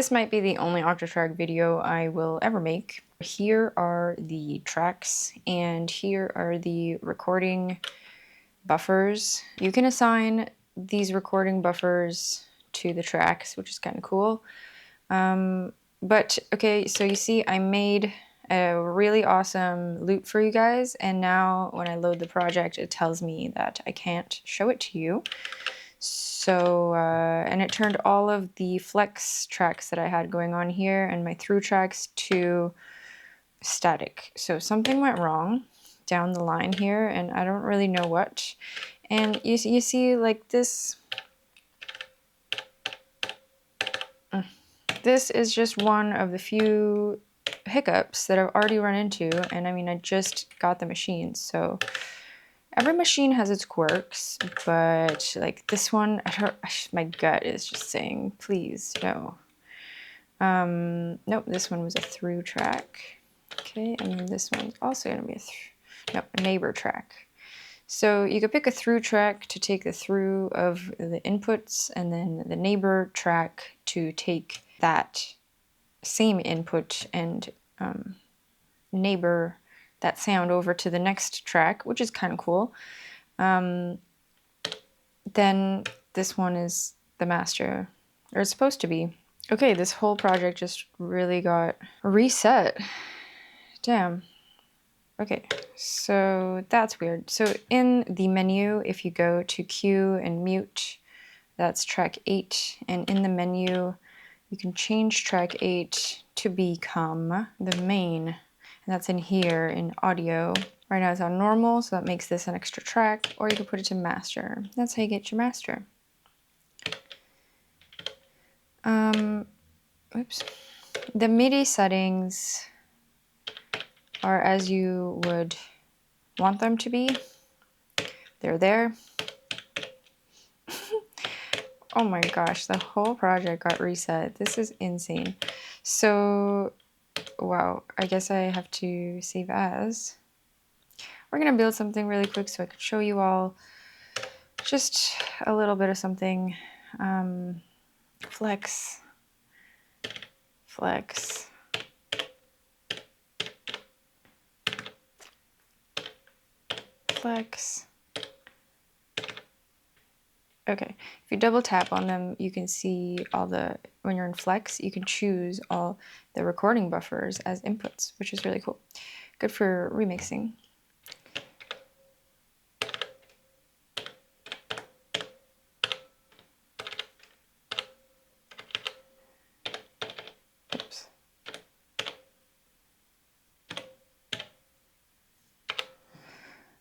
This might be the only Octatrack video I will ever make. Here are the tracks, and here are the recording buffers. You can assign these recording buffers to the tracks, which is kind of cool. But okay, so you see I made a really awesome loop for you guys, and now when I load the project, it tells me that I can't show it to you. So, and it turned all of the flex tracks that I had going on here and my through tracks to static. So something went wrong down the line here, and I don't really know what. And you see like this. This is just one of the few hiccups that I've already run into, and I mean, I just got the machine, so every machine has its quirks, but like this one, my gut is just saying, please, no. Nope, this one was a through track. Okay, and then this one's also gonna be a neighbor track. So you could pick a through track to take the through of the inputs, and then the neighbor track to take that same input and neighbor that sound over to the next track, which is kind of cool. Then this one is the master, or it's supposed to be. Okay, this whole project just really got reset. Damn. Okay, so that's weird. So in the menu, if you go to cue and mute, that's track 8, and in the menu, you can change track 8 to become the main, and that's in here in audio. Right now it's on normal, so that makes this an extra track, or you can put it to master. That's how you get your master. Oops. The MIDI settings are as you would want them to be. They're there. Oh my gosh, the whole project got reset. This is insane. So, wow, I guess I have to save as. We're gonna build something really quick so I can show you all just a little bit of something. Flex. Flex. Flex. Okay, if you double tap on them, you can see all the, when you're in Flex, you can choose all the recording buffers as inputs, which is really cool. Good for remixing. Oops.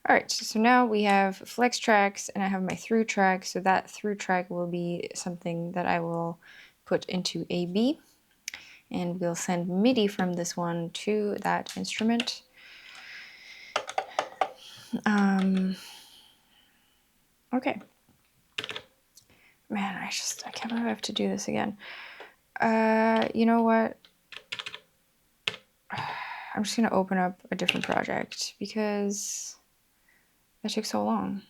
All right, so now we have flex tracks, and I have my through track, so that through track will be something that I will put into AB, and we'll send MIDI from this one to that instrument. Okay. Man, I can't believe I have to do this again. You know what? I'm just gonna open up a different project because it took so long.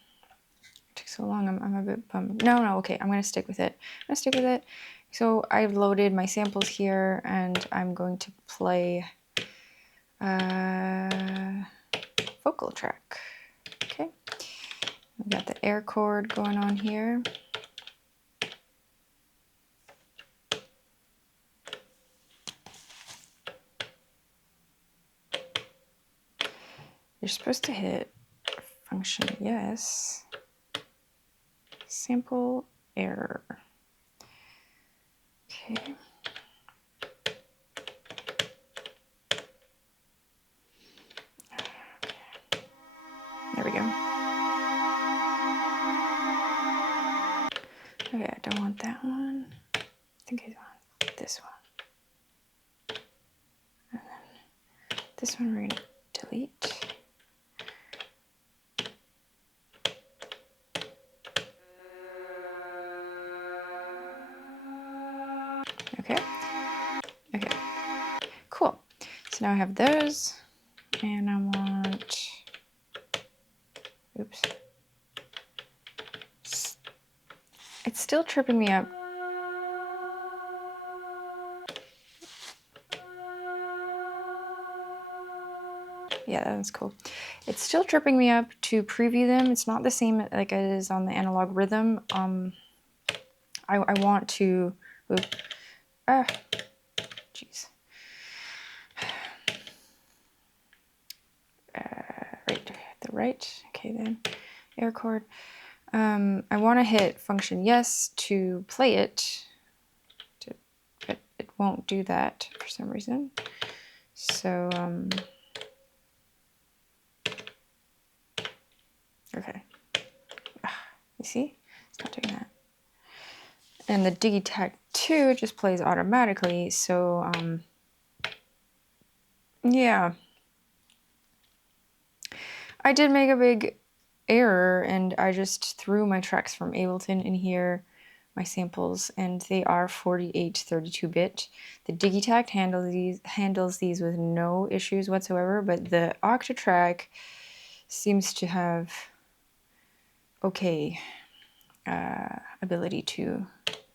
It took so long, I'm a bit bummed. No, okay, I'm gonna stick with it. I'm gonna stick with it. So I've loaded my samples here, and I'm going to play vocal track. Okay, I've got the air chord going on here. You're supposed to hit function yes, sample error. Okay. There we go. Okay, I don't want that one. I think I want this one. And then this one we're gonna delete. Okay. Okay. Cool. So now I have those, and I want, oops. It's still tripping me up. Yeah, that one's cool. It's still tripping me up to preview them. It's not the same like it is on the Analog Rytm. I want to, jeez. Right, the right, okay then, air chord. I want to hit function yes to play it, but it won't do that for some reason. So, okay. You see? It's not doing that. And the Digitact 2 just plays automatically, so, yeah. I did make a big error, and I just threw my tracks from Ableton in here, my samples, and they are 48 32-bit. The Digitact handles these with no issues whatsoever, but the Octatrack seems to have okay ability to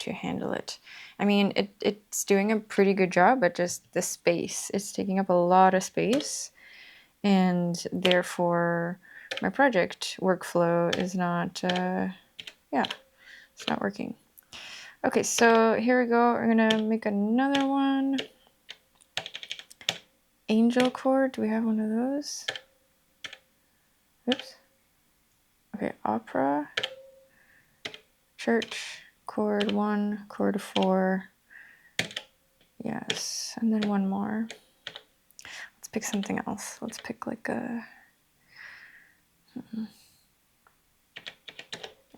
handle it. I mean, it's doing a pretty good job, but just the space. It's taking up a lot of space, and therefore my project workflow is not, yeah, it's not working. Okay, so here we go. We're gonna make another one. Angel chord, do we have one of those? Oops. Okay, opera, church, chord 1, chord 4. Yes, and then one more. Let's pick something else. Let's pick like a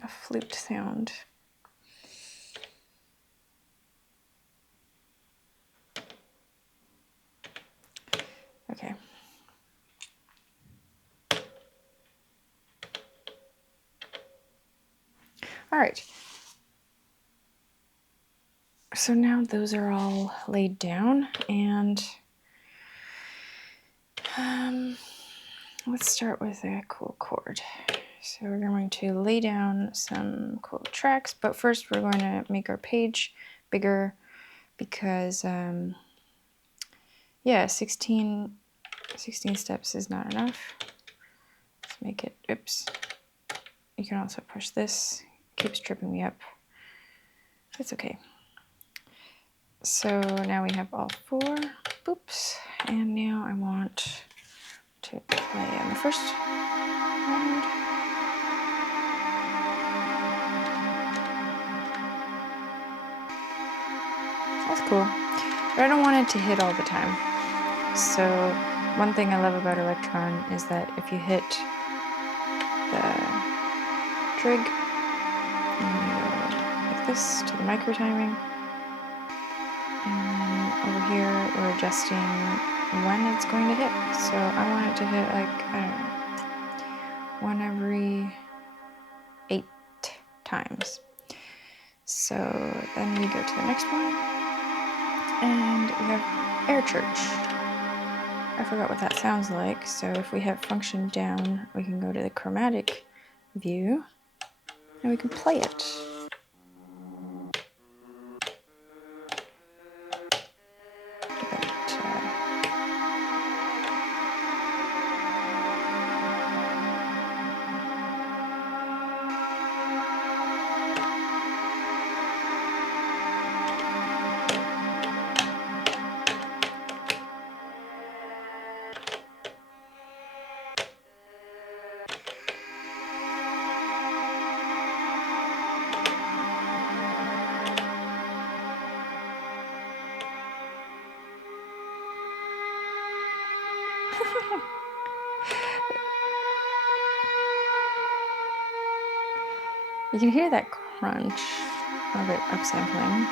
flute sound. Okay. All right. So now those are all laid down, and let's start with a cool chord. So we're going to lay down some cool tracks, but first we're going to make our page bigger because, yeah, 16 steps is not enough. Let's make it, oops. You can also push this. It keeps tripping me up. It's okay. So now we have all 4 boops, and now I want to play on the first round. That's cool, but I don't want it to hit all the time. So one thing I love about Elektron is that if you hit the trig, and then you go like this to the micro timing, and then over here we're adjusting when it's going to hit. So I want it to hit like, I don't know, 1 every 8 times. So then we go to the next one, and we have Airchurch. I forgot what that sounds like, so if we have function down, we can go to the chromatic view, and we can play it. You can hear that crunch of it upsampling,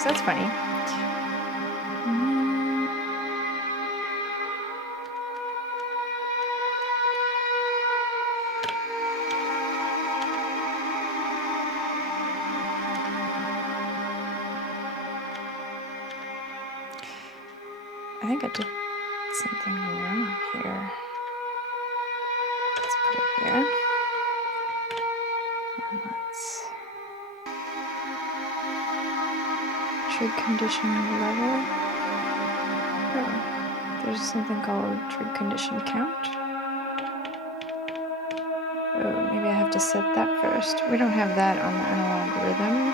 so that's funny. I think I did something wrong here. Let's put it here. And let's trig condition level. Oh, There's something called trig condition count. Oh, maybe I have to set that first. We don't have that on the Analog Rytm.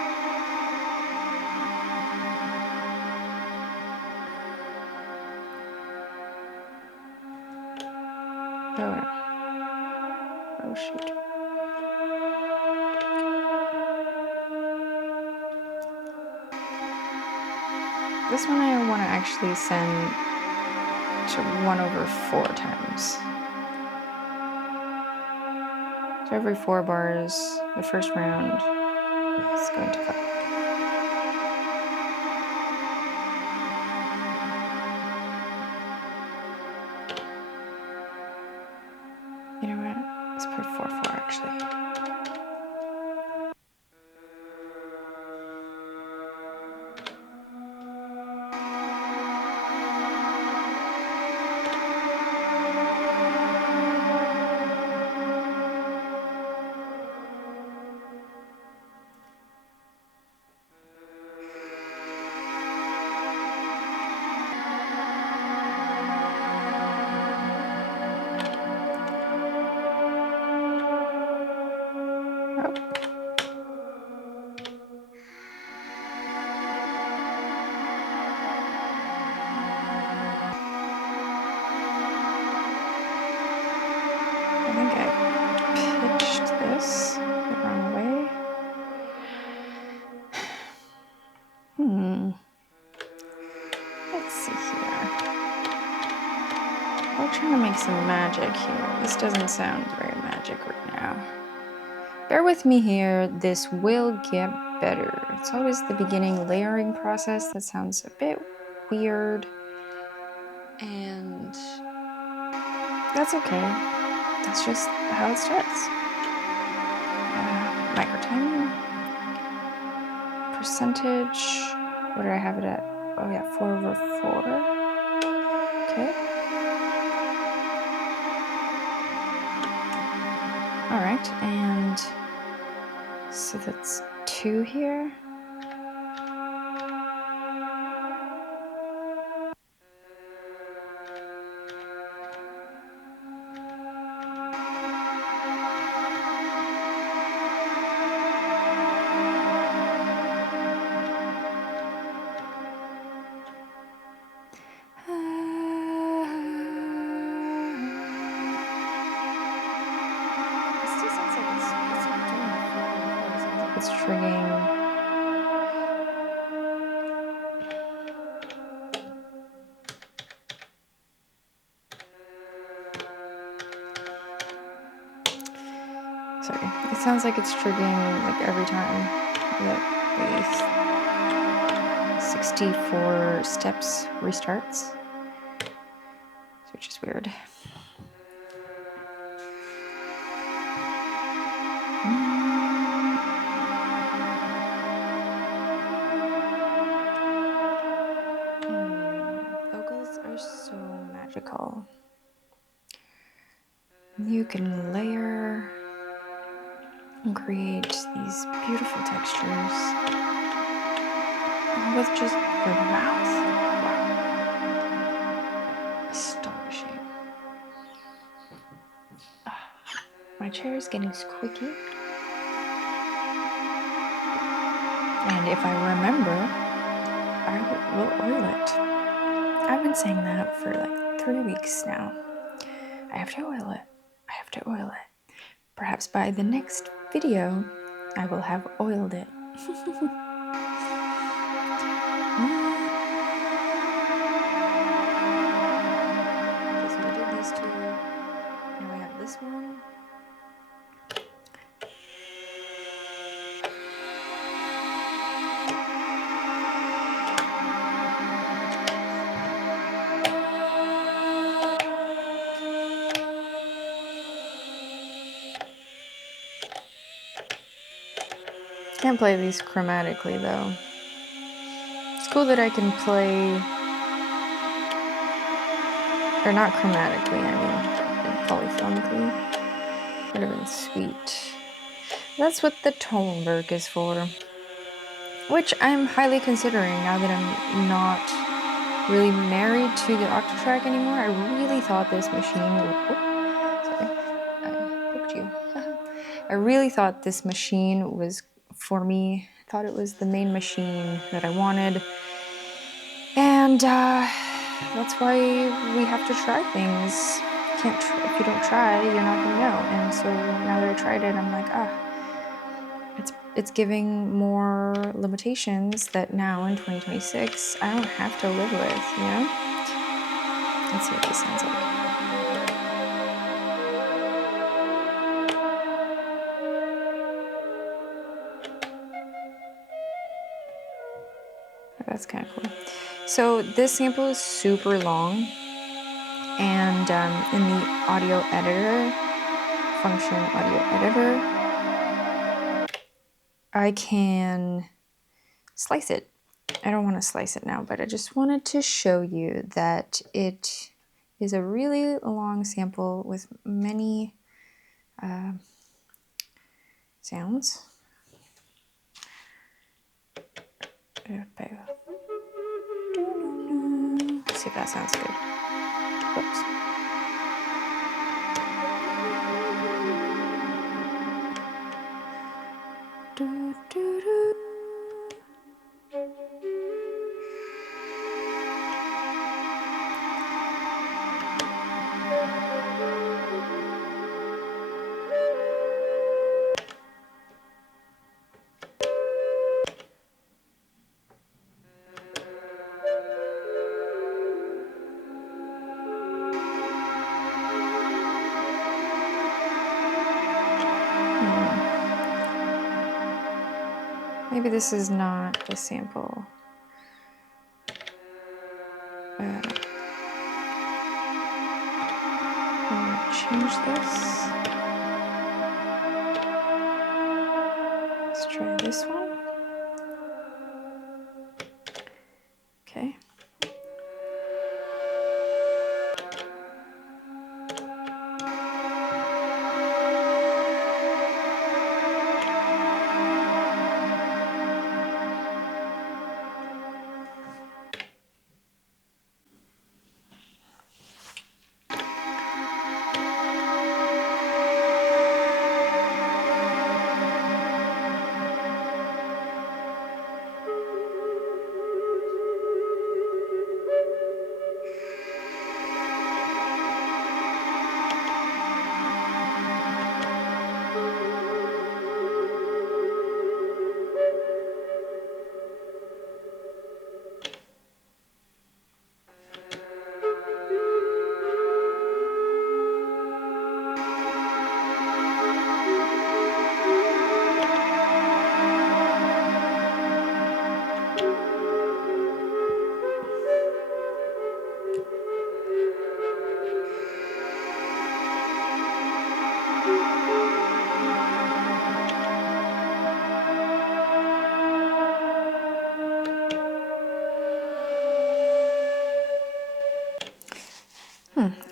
Oh, no. Oh, shoot. This one I want to actually send to 1/4 times. So every 4 bars, the first round is going to cut. You know what? Let's put 4/4 actually. I think I pitched this the wrong way. Let's see here. We're trying to make some magic here. This doesn't sound very magic right now. Bear with me here. This will get better. It's always the beginning layering process that sounds a bit weird. And that's okay. That's just how it starts. Micro timing. Percentage. What did I have it at? Oh yeah, 4/4. Okay. All right, and so that's 2 here. It's triggering. Sorry, it sounds like it's triggering like every time that the 64 steps restarts, which is weird. Vocals are so magical. You can layer and create these beautiful textures with just your mouth. Wow. Astonishing. My chair is getting squeaky. And if I remember, I will oil it. I've been saying that for like 3 weeks now. I have to oil it. I have to oil it. Perhaps by the next video, I will have oiled it. Okay, so we did these 2. Now we have this one. Can't play these chromatically though. It's cool that I can play, or not chromatically, I mean polyphonically. Would have been sweet. That's what the tone work is for, which I'm highly considering now that I'm not really married to the Octatrack anymore. I really thought this machine would, sorry, I poked you. I really thought this machine was for me. I thought it was the main machine that I wanted. And that's why we have to try things. If you don't try, you're not gonna know. And so now that I tried it, I'm like, it's giving more limitations that now in 2026 I don't have to live with, you know? Let's see what this sounds like. That's kind of cool. So this sample is super long, and in the audio editor function, audio editor, I can slice it. I don't want to slice it now, but I just wanted to show you that it is a really long sample with many sounds. Let's see if that sounds good. Whoops. Maybe this is not the sample. I'm gonna change this. Let's try this one. Okay.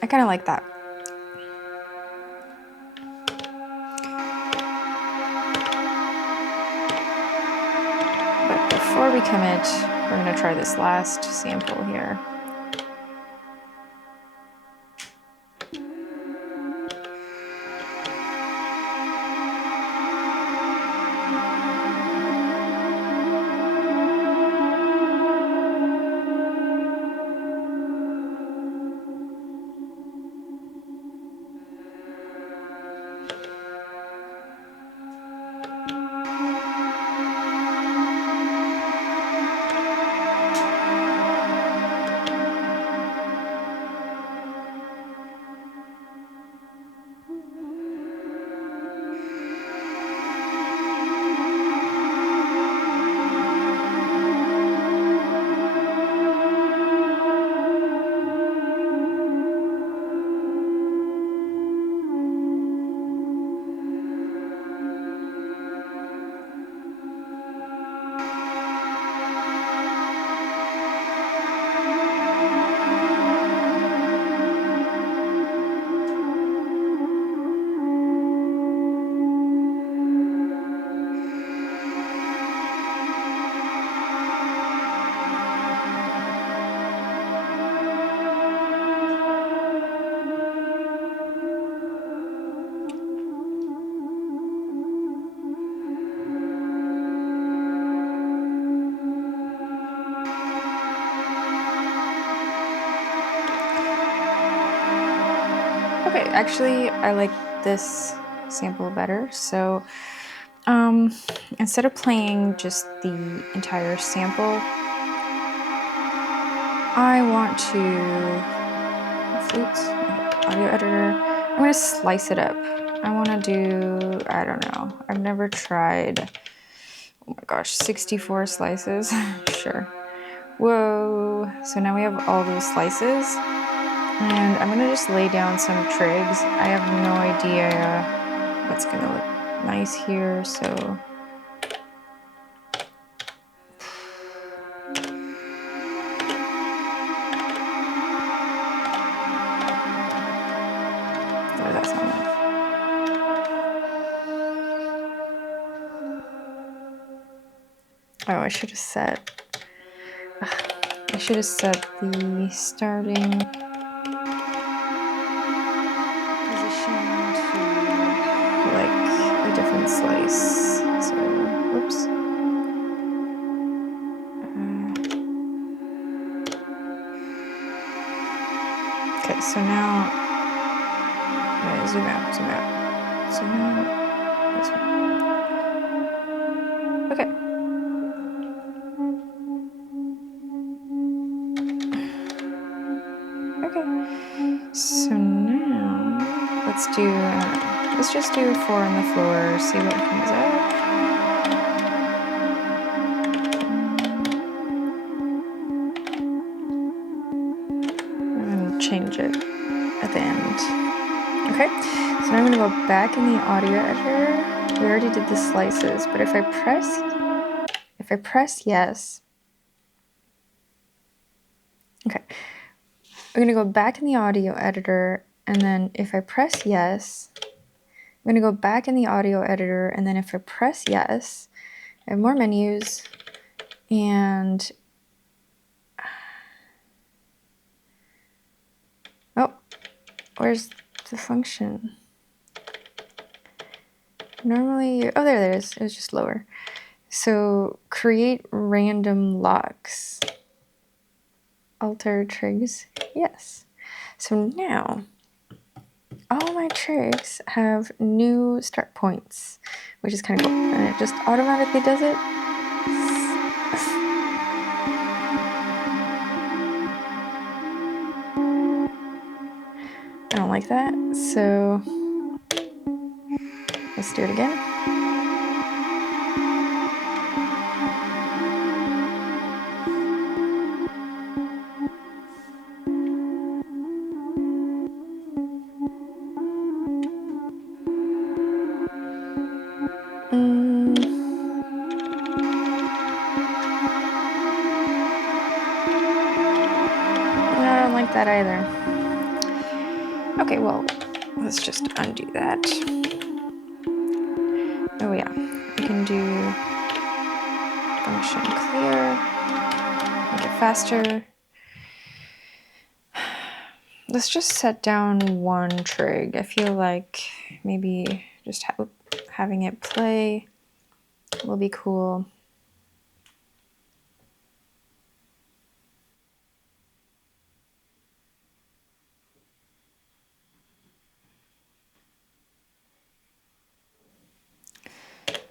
I kind of like that. But before we commit, we're going to try this last sample here. Okay, actually, I like this sample better. So instead of playing just the entire sample, I want to flutes, audio editor. I'm gonna slice it up. I want to do, I don't know. I've never tried. Oh my gosh, 64 slices. Sure. Whoa. So now we have all those slices. And I'm gonna just lay down some trigs. I have no idea what's gonna look nice here, so. What does that sound like? Oh, I should have set. I should have set the starting position to like a different slice. So, whoops. Okay, so now, yeah, zoom out, zoom out, zoom out. This one. Okay. Okay. So now let's do. Let's just do 4 on the floor. See what comes up. And change it at the end. Okay, so now I'm gonna go back in the audio editor. We already did the slices, but if I press yes, okay, I'm gonna go back in the audio editor, and then if I press yes, I'm gonna go back in the audio editor, and then if I press yes, I have more menus, and oh, where's the function? Normally, oh, there it is. It was just lower. So create random locks. Alter trigs, yes. So now all my trigs have new start points, which is kind of cool. And it just automatically does it. I don't like that, so let's do it again. I don't like that either. Okay, well, let's just undo that. Oh yeah, we can do function clear, make it faster. Let's just set down one trig. I feel like maybe just having it play will be cool.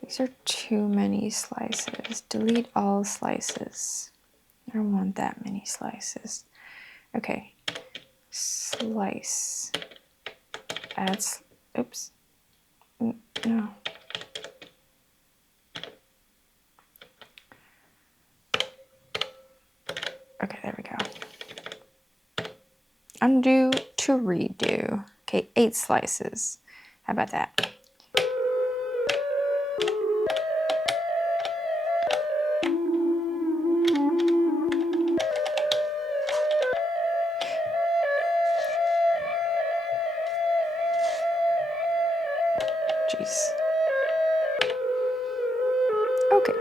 These are too many slices. Delete all slices. I don't want that many slices. Okay. Slice. Add. Oops. No. Okay, there we go. Undo to redo. Okay, 8 slices. How about that? Jeez. Okay.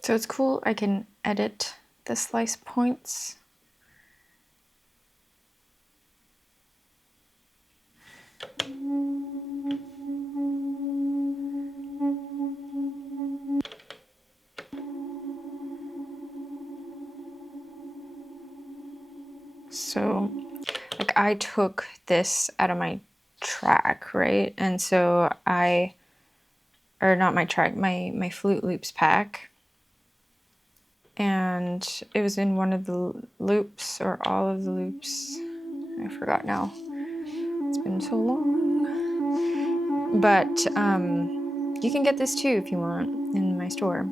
So it's cool, I can edit the slice points. So, like, I took this out of my track, right? And so or not my track, my Flute Loops pack. And it was in one of the loops, or all of the loops. I forgot now. It's been so long. But you can get this too if you want in my store.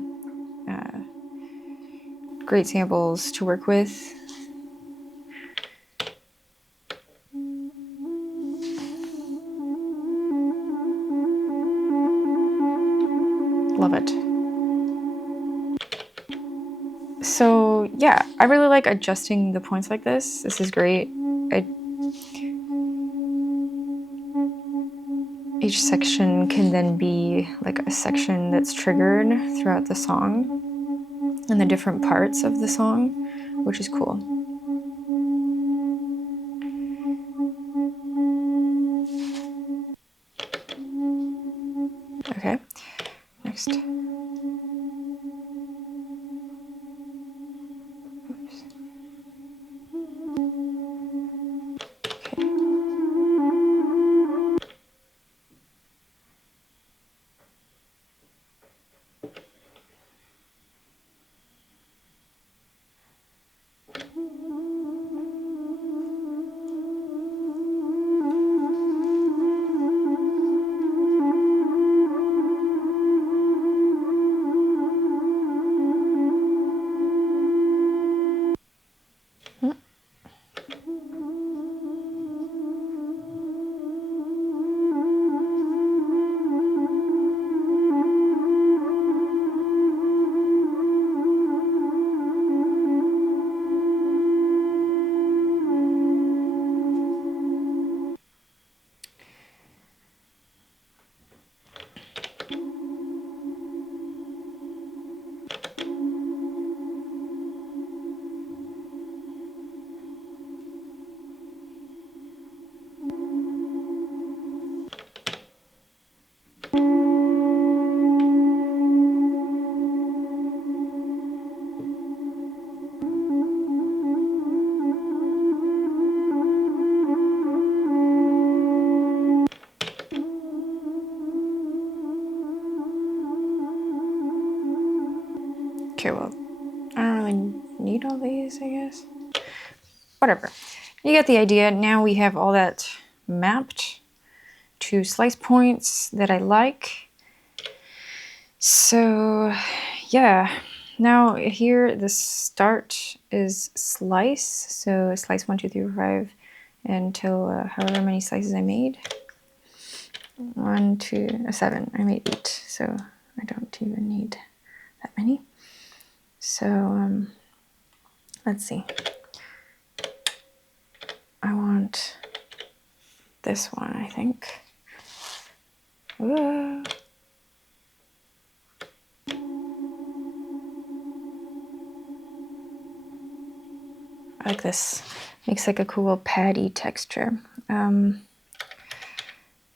Great samples to work with. Love it. So yeah, I really like adjusting the points like this. This is great. Each section can then be like a section that's triggered throughout the song and the different parts of the song, which is cool. Okay, next. Oops. Okay. Okay, well, I don't really need all these, I guess. Whatever. You get the idea. Now we have all that mapped to slice points that I like. So yeah, now here the start is slice. So slice 1, 2, 3, 4, 5 until however many slices I made. 1, 2, 7. I made 8, so I don't even need that many. So let's see. I want this one, I think. Whoa. I like this. Makes like a cool paddy texture.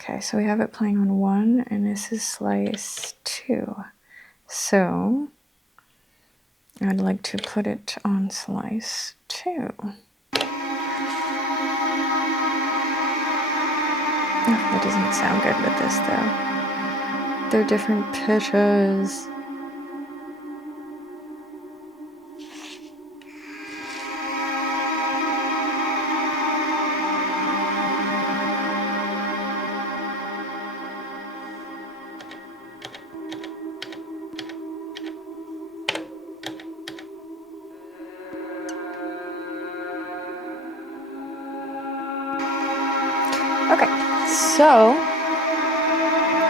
Okay, so we have it playing on 1, and this is slice 2. So I'd like to put it on slice 2. Oh, that doesn't sound good with this though. They're different pitches. Okay, so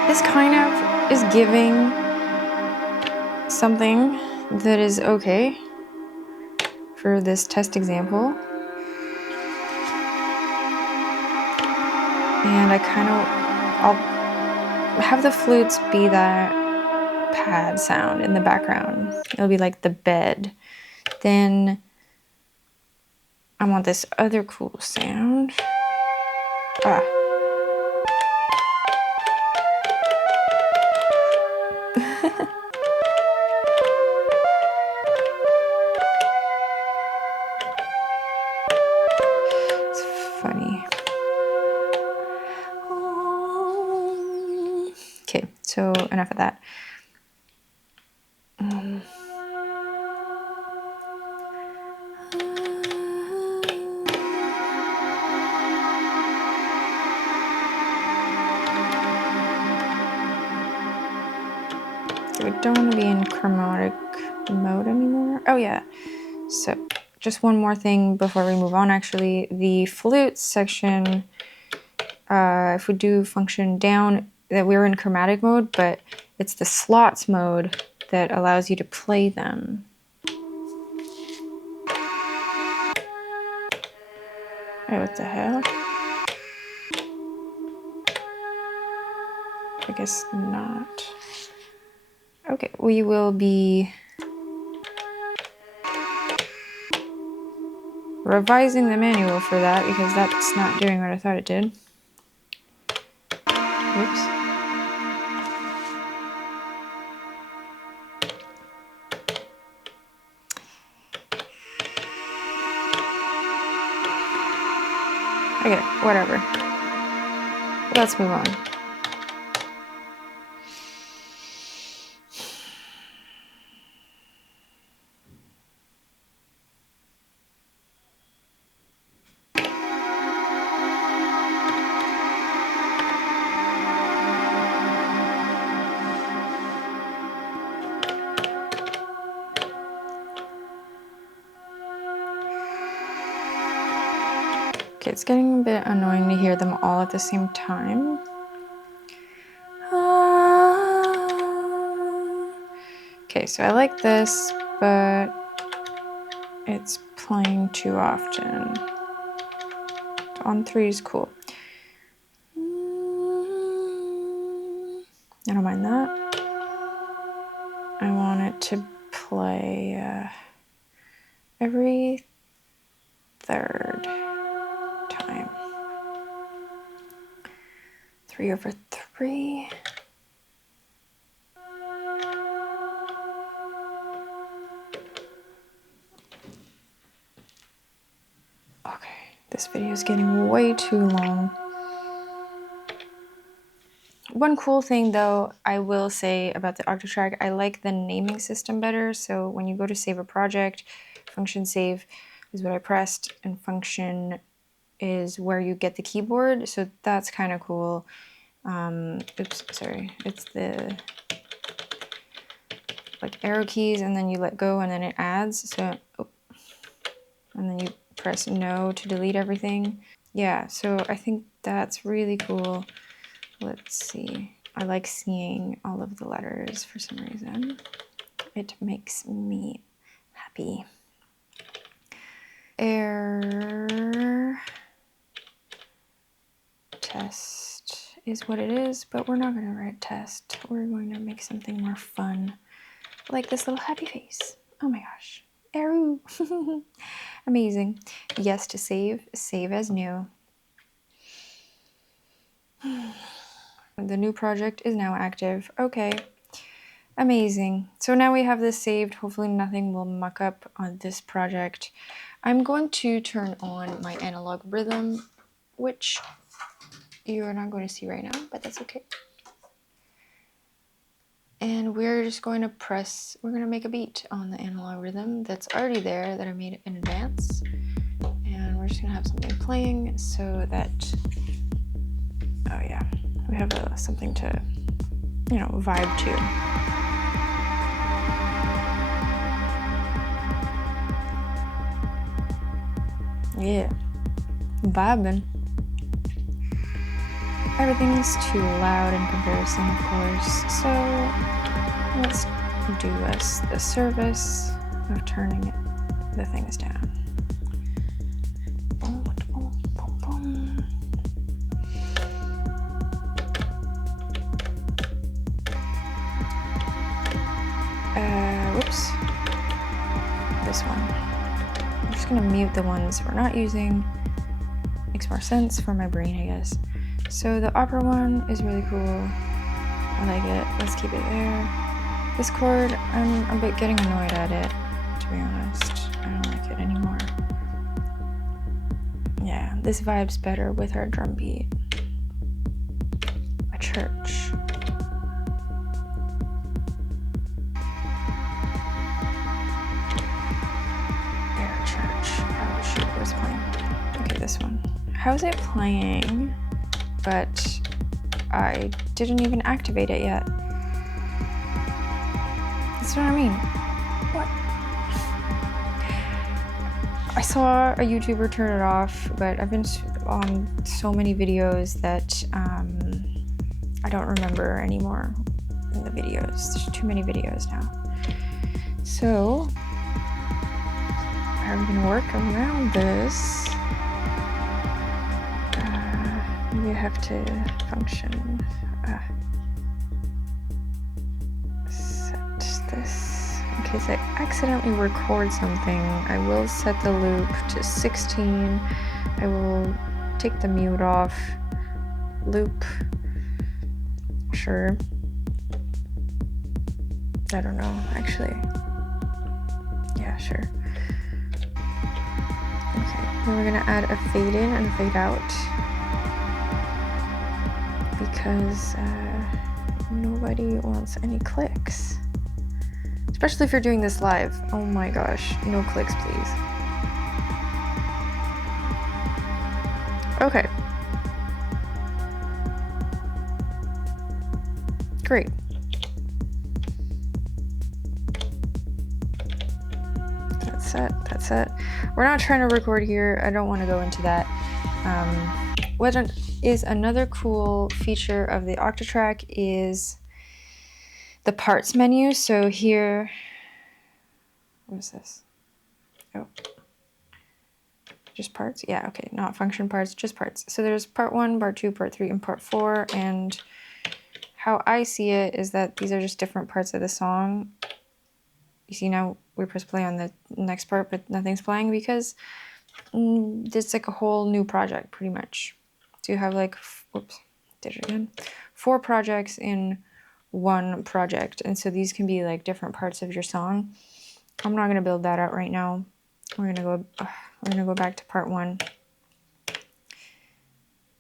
this kind of is giving something that is okay for this test example. And I kind of, have the flutes be that pad sound in the background. It'll be like the bed. Then I want this other cool sound. Ah. It's funny. Okay, so enough of that. We don't want to be in chromatic mode anymore. Oh yeah, so just one more thing before we move on. Actually, the flute section, if we do function down, that we're in chromatic mode, but it's the slots mode that allows you to play them. Oh, what the hell? I guess not. Okay, we will be revising the manual for that because that's not doing what I thought it did. Whoops. Okay, whatever. Let's move on. Okay, it's getting a bit annoying to hear them all at the same time. Okay, so I like this, but it's playing too often. On 3 is cool. I don't mind that. I want it to play every 3rd time. 3/3. Okay, this video is getting way too long. One cool thing though, I will say about the Octatrack, I like the naming system better. So when you go to save a project, function save is what I pressed, and function is where you get the keyboard. So that's kind of cool. Oops, sorry. It's the like arrow keys, and then you let go, and then it adds. So, and then you press no to delete everything. Yeah, so I think that's really cool. Let's see. I like seeing all of the letters for some reason. It makes me happy. Air test is what it is, but we're not going to write test. We're going to make something more fun, like this little happy face. Oh my gosh. Arrow. Amazing. Yes to save. Save as new. The new project is now active. Okay. Amazing. So now we have this saved. Hopefully nothing will muck up on this project. I'm going to turn on my Analog Rytm, which you're not going to see right now, but that's okay. And we're just going to we're going to make a beat on the Analog Rytm that's already there, that I made in advance. And we're just going to have something playing so that, oh yeah, we have something to, you know, vibe to. Yeah, vibing. Everything's too loud in comparison, of course, so let's do us the service of turning the things down. Boom, boom, boom, boom. Oops. This one. I'm just gonna mute the ones we're not using. Makes more sense for my brain, I guess. So the opera one is really cool. I like it. Let's keep it there. This chord, I'm a bit getting annoyed at it, to be honest. I don't like it anymore. Yeah, this vibe's better with our drum beat. A church. This one. How's it playing? But I didn't even activate it yet. That's what I mean. What? I saw a YouTuber turn it off, but I've been on so many videos that I don't remember anymore in the videos. There's too many videos now. So, how are we gonna work around this? We have to function. Set this. In case I accidentally record something, I will set the loop to 16. I will take the mute off. Loop. Sure. I don't know, actually. Yeah, sure. Okay, then we're gonna add a fade in and a fade out. Because nobody wants any clicks. Especially if you're doing this live. Oh my gosh, no clicks, please. Okay. Great. That's it, that's it. We're not trying to record here. I don't want to go into that. What is another cool feature of the Octatrack is the parts menu. So here, what is this? Oh, just parts? Yeah, okay, not function parts, just parts. So there's part 1, part 2, part 3, and part 4. And how I see it is that these are just different parts of the song. You see now we press play on the next part, but nothing's playing because it's like a whole new project pretty much. So you have like, whoops, did it again. 4 projects in one project. And so these can be like different parts of your song. I'm not gonna build that out right now. We're gonna go back to part 1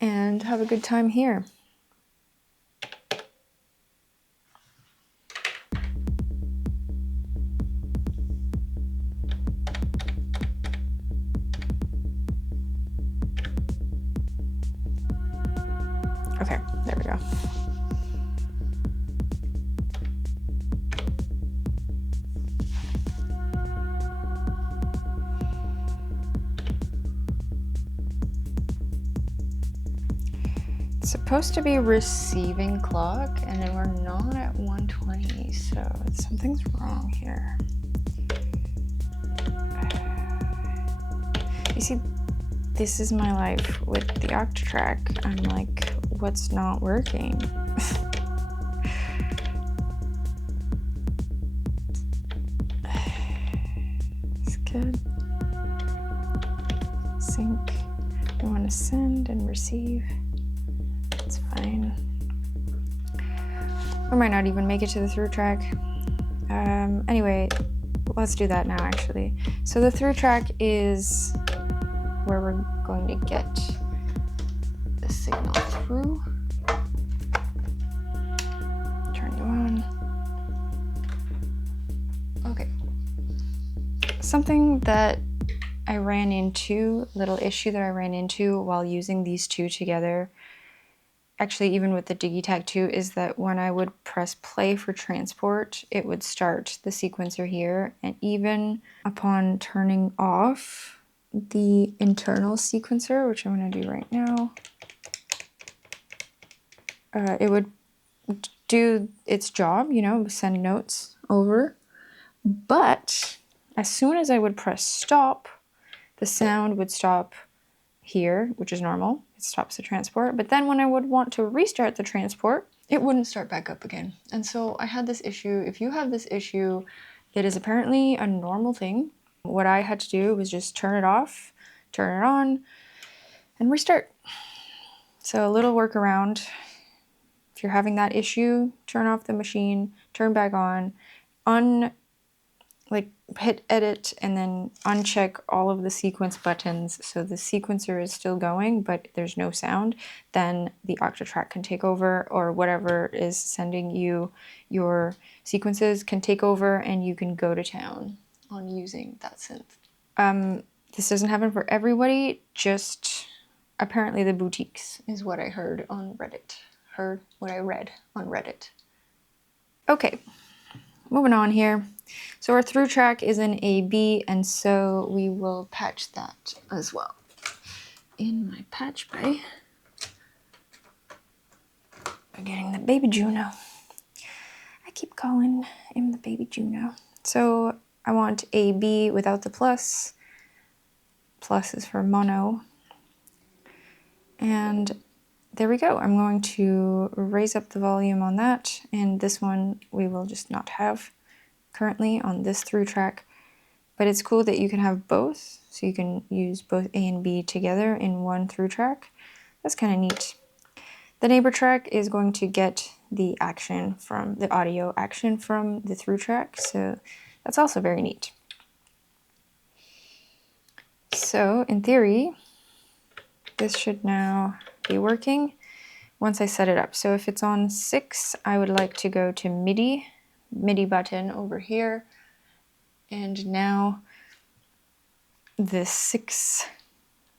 and have a good time here. Okay, there we go. It's supposed to be receiving clock, and then we're not at 120, so something's wrong here. You see, this is my life with the Octatrack. I'm like, what's not working? It's good. Sync. We want to send and receive. It's fine. We might not even make it to the through track. Anyway, let's do that now actually. So the through track is where we're going to get the signal through. Turn you on. Okay. Something that I ran into, little issue that I ran into while using these two together, actually even with the Digitag 2, is that when I would press play for transport, it would start the sequencer here, and even upon turning off the internal sequencer, which I'm going to do right now, it would do its job, you know, send notes over. But as soon as I would press stop, the sound would stop here, which is normal. It stops the transport. But then when I would want to restart the transport, it wouldn't start back up again. And so I had this issue. If you have this issue, It is apparently a normal thing. What I had to do was just turn it off, turn it on, and restart. So a little workaround. If you're having that issue, turn off the machine, turn back on, hit edit and then uncheck all of the sequence buttons so the sequencer is still going but there's no sound. Then the Octatrack can take over, or whatever is sending you your sequences can take over, and you can go to town on using that synth. This doesn't happen for everybody, just apparently the boutiques is what I heard on Reddit. What I read on Reddit. Okay, moving on here. So our through track is an AB, and so we will patch that as well in my patch bay. I'm getting the baby Juno. I keep calling him the baby Juno. So I want AB without the plus. Plus is for mono. And there we go. I'm going to raise up the volume on that, and this one we will just not have currently on this through track, but it's cool that you can have both, so you can use both A and B together in one through track. That's kind of neat. The neighbor track is going to get the action from the audio action from the through track, so that's also very neat. So in theory, this should now be working once I set it up. So if it's on 6, I would like to go to MIDI button over here, and now the 6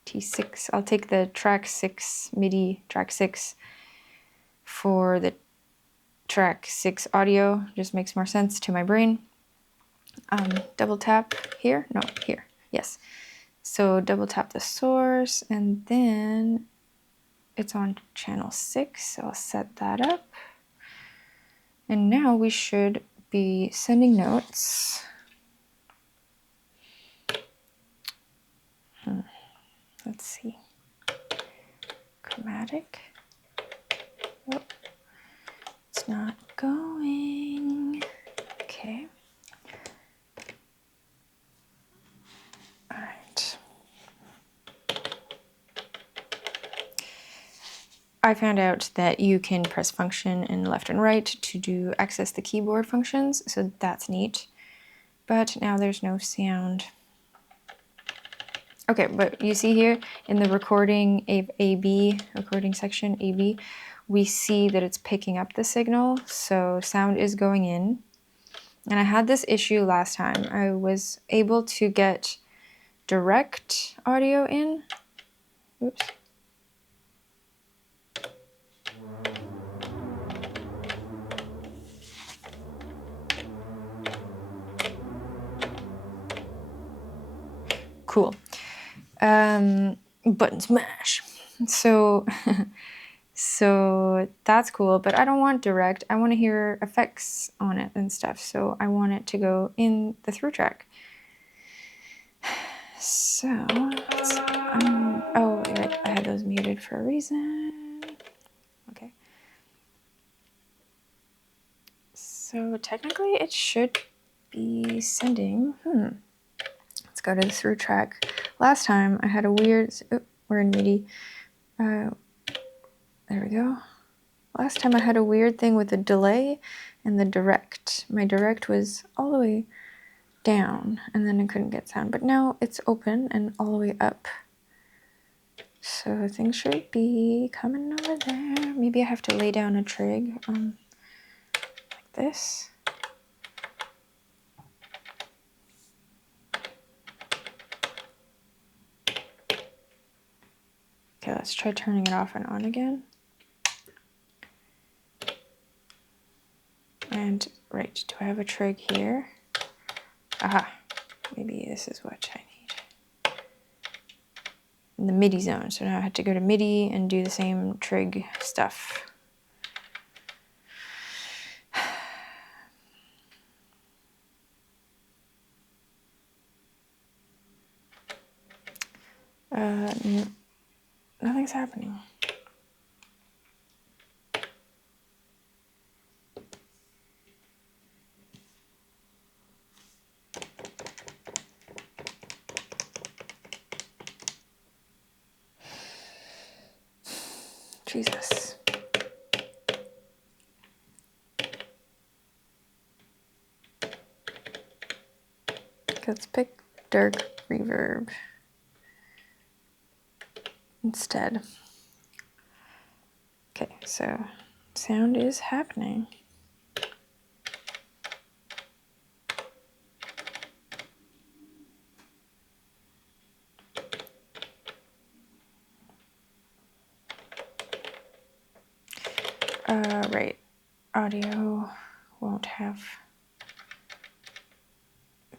T6, I'll take the track 6 MIDI track 6 for the track 6 audio, just makes more sense to my brain. Double tap here, no, here, yes. So double tap the source, and then it's on channel 6, so I'll set that up. And now we should be sending notes. Let's see. Chromatic. Oh, it's not going. Okay. All right. I found out that you can press function in left and right to access the keyboard functions, so that's neat. But now there's no sound. Okay, but you see here in the recording AB, recording section AB, we see that it's picking up the signal, so sound is going in. And I had this issue last time. I was able to get direct audio in. Oops. Cool. Button smash. So, so that's cool, but I don't want direct. I want to hear effects on it and stuff. So I want it to go in the through track. So, oh, right, I had those muted for a reason. Okay. So technically it should be sending, Let's go to the through track. Last time I had a weird, we're in MIDI. There we go. Last time I had a weird thing with the delay and the direct. My direct was all the way down and then I couldn't get sound, but now it's open and all the way up. So things should be coming over there. Maybe I have to lay down a trig like this. Okay, let's try turning it off and on again. And right, do I have a trig here? Aha, maybe this is what I need. In the MIDI zone, so now I have to go to MIDI and do the same trig stuff. Nothing's happening. Jesus. Let's pick dark reverb instead. Okay, so sound is happening. Right, audio won't have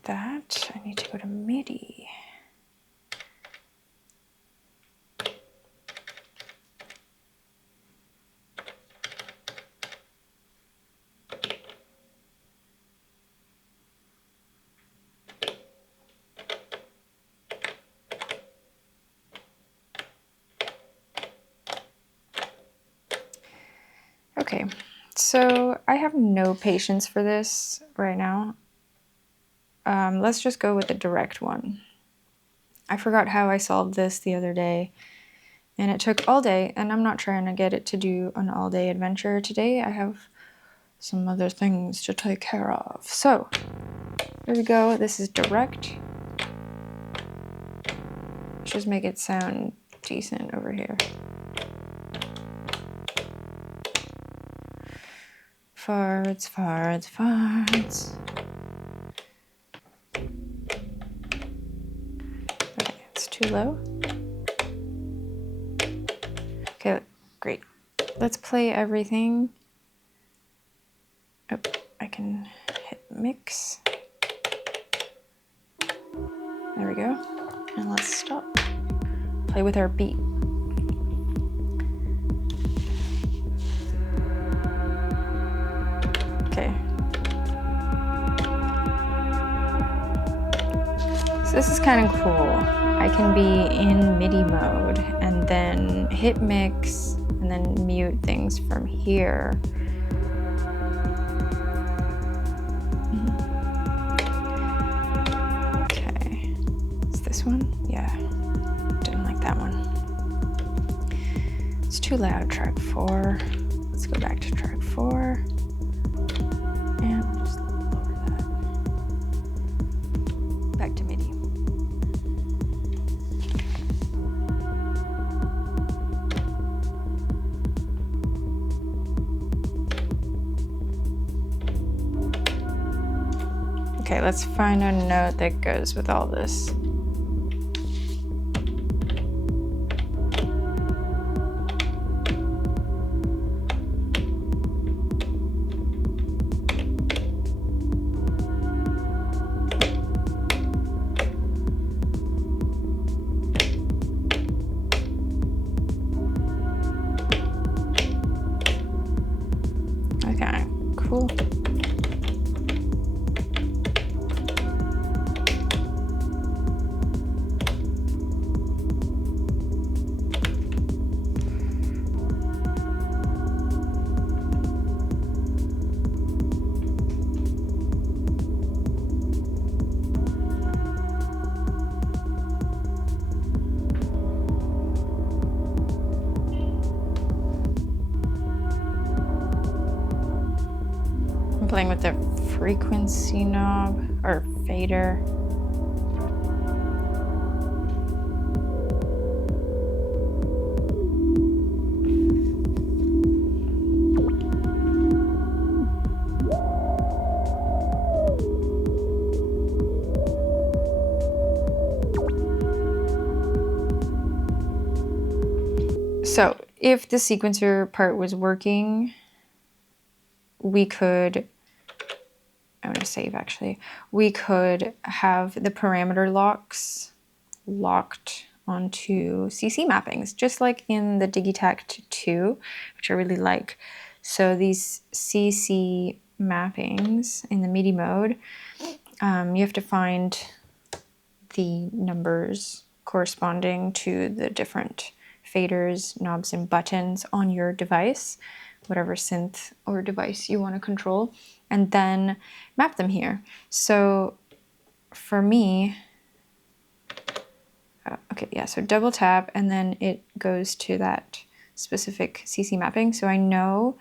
that. I need to go to MIDI. Okay, so I have no patience for this right now. Let's just go with the direct one. I forgot how I solved this the other day, and it took all day, and I'm not trying to get it to do an all-day adventure today. I have some other things to take care of. So, here we go. This is direct. Let's just make it sound decent over here. Farts, farts, farts. Okay, it's too low. Okay, great. Let's play everything. Oh, I can hit mix. There we go. And let's stop. Play with our beat. Okay. So this is kind of cool. I can be in MIDI mode and then hit mix and then mute things from here. Okay. Is this one? Yeah. Didn't like that one. It's too loud, track 4. Let's go back to track 4. And we'll just lower that. Back to MIDI. Okay, let's find a note that goes with all this. Okay, cool. Playing with the frequency knob or fader. So if the sequencer part was working, we could, I'm gonna save actually, we could have the parameter locks locked onto CC mappings, just like in the Digitact 2, which I really like. So these CC mappings in the MIDI mode, you have to find the numbers corresponding to the different faders, knobs, and buttons on your device, whatever synth or device you want to control, and then map them here. So for me, okay, yeah, so double tap and then it goes to that specific CC mapping. So I know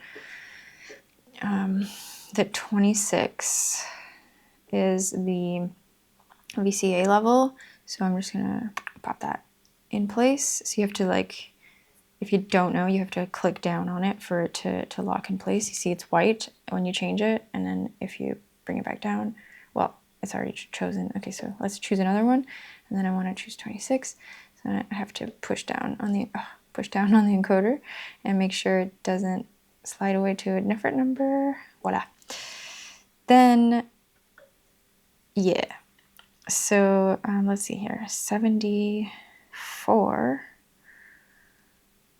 that 26 is the VCA level. So I'm just gonna pop that in place. So you have to, like, if you don't know, you have to click down on it for it to lock in place. You see it's white when you change it, and then if you bring it back down, well, it's already chosen. Okay, so let's choose another one, and then I want to choose 26. So I have to push down on the encoder and make sure it doesn't slide away to a different number. Voila. Then, yeah. So let's see here, 74.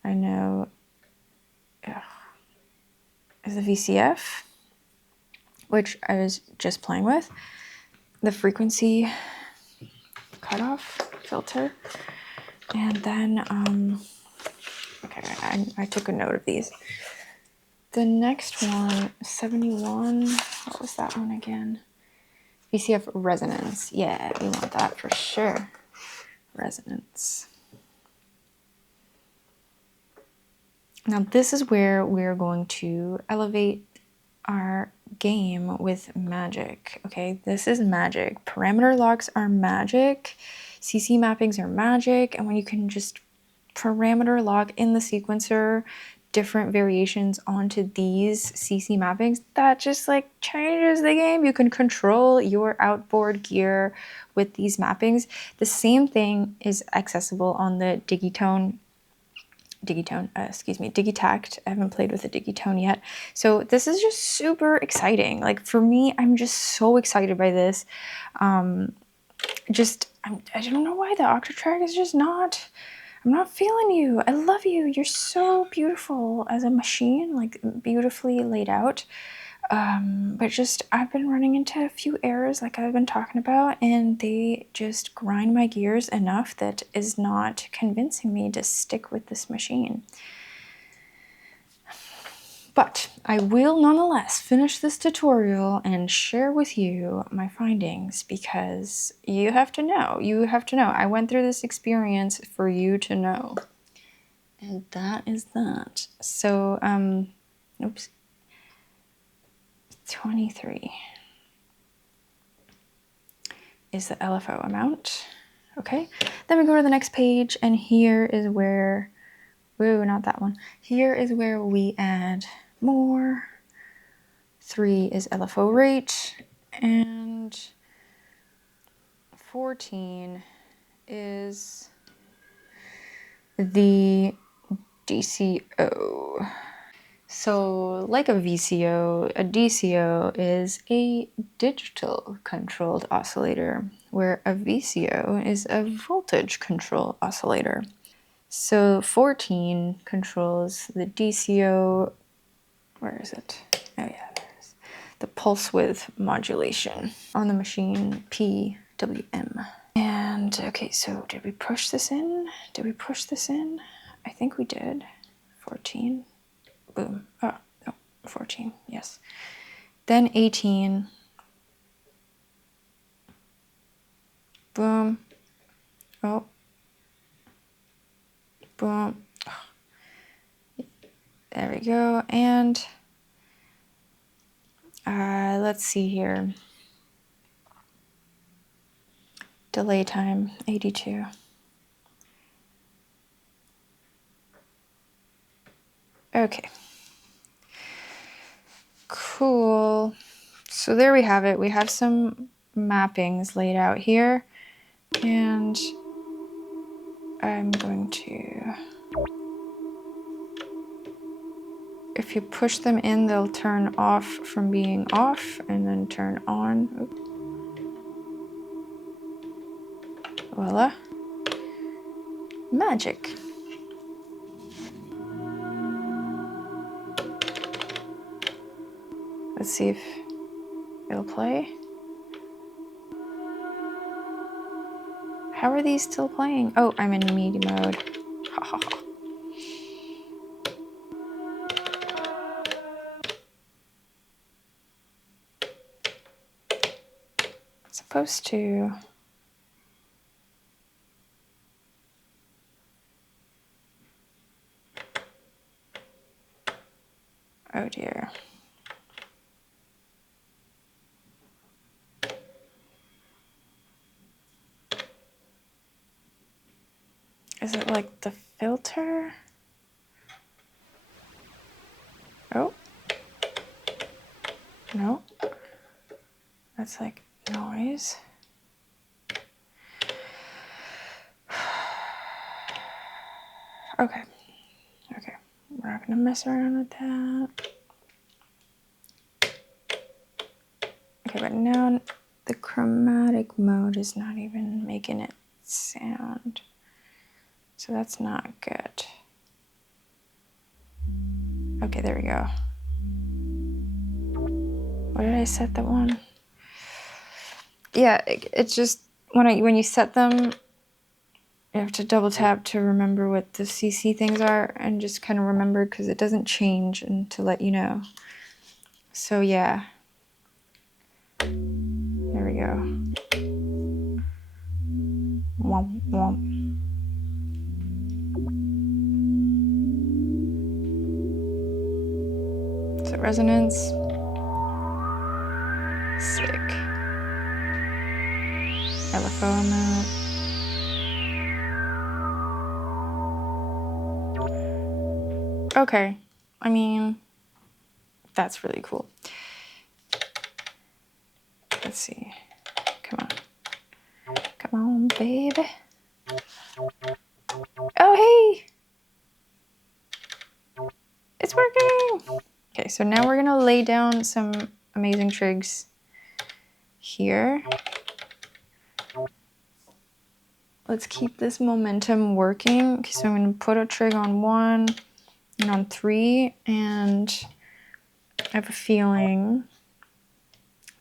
I know is the VCF, which I was just playing with. The frequency cutoff filter. And then, okay, I took a note of these. The next one, 71, what was that one again? VCF resonance. Yeah, we want that for sure. Resonance. Now this is where we're going to elevate our game with magic. Okay, this is magic. Parameter locks are magic. CC mappings are magic. And when you can just parameter lock in the sequencer different variations onto these CC mappings, that just like changes the game. You can control your outboard gear with these mappings. The same thing is accessible on the Digitact. I haven't played with the Digitone yet. So this is just super exciting. Like for me, I'm just so excited by this. I don't know why the Octatrack is just not, I'm not feeling you. I love you. You're so beautiful as a machine, like beautifully laid out. But just, I've been running into a few errors like I've been talking about, and they just grind my gears enough that is not convincing me to stick with this machine. But I will nonetheless finish this tutorial and share with you my findings, because you have to know. You have to know. I went through this experience for you to know. And that is that. So, oops. 23 is the LFO amount. Okay, then we go to the next page, and here is where, whoa, not that one. Here is where we add more. 3 is LFO rate, and 14 is the DCO. So like a VCO, a DCO is a digital controlled oscillator, where a VCO is a voltage control oscillator. So 14 controls the DCO, where is it? Oh yeah, there it is. The pulse width modulation on the machine PWM. And okay, so did we push this in? Did we push this in? I think we did. 14. Boom. Oh, no, 14, yes. Then 18. Boom. Oh. Boom. Oh. There we go. And let's see here. Delay time, 82. Okay. Cool. So there we have it. We have some mappings laid out here, and I'm going to, if you push them in, they'll turn off from being off and then turn on. Oops. Voila. Magic. Let's see if it'll play. How are these still playing? Oh, I'm in Midi mode. Ha ha ha. It's supposed to. Oh dear. Is it like the filter? Oh. No. That's like noise. Okay. Okay. We're not gonna mess around with that. Okay, but now the chromatic mode is not even making it sound. So that's not good. Okay, there we go. What did I set that one? Yeah, it's just when you set them, you have to double tap to remember what the CC things are and just kind of remember because it doesn't change and to let you know. So yeah. There we go. Womp womp. So resonance. Sick. LFO on that. Okay. I mean, that's really cool. Let's see. Come on. Come on, baby. Oh, hey! It's working! Okay, so now we're gonna lay down some amazing trigs here. Let's keep this momentum working. Okay, so I'm gonna put a trig on 1 and on 3, and I have a feeling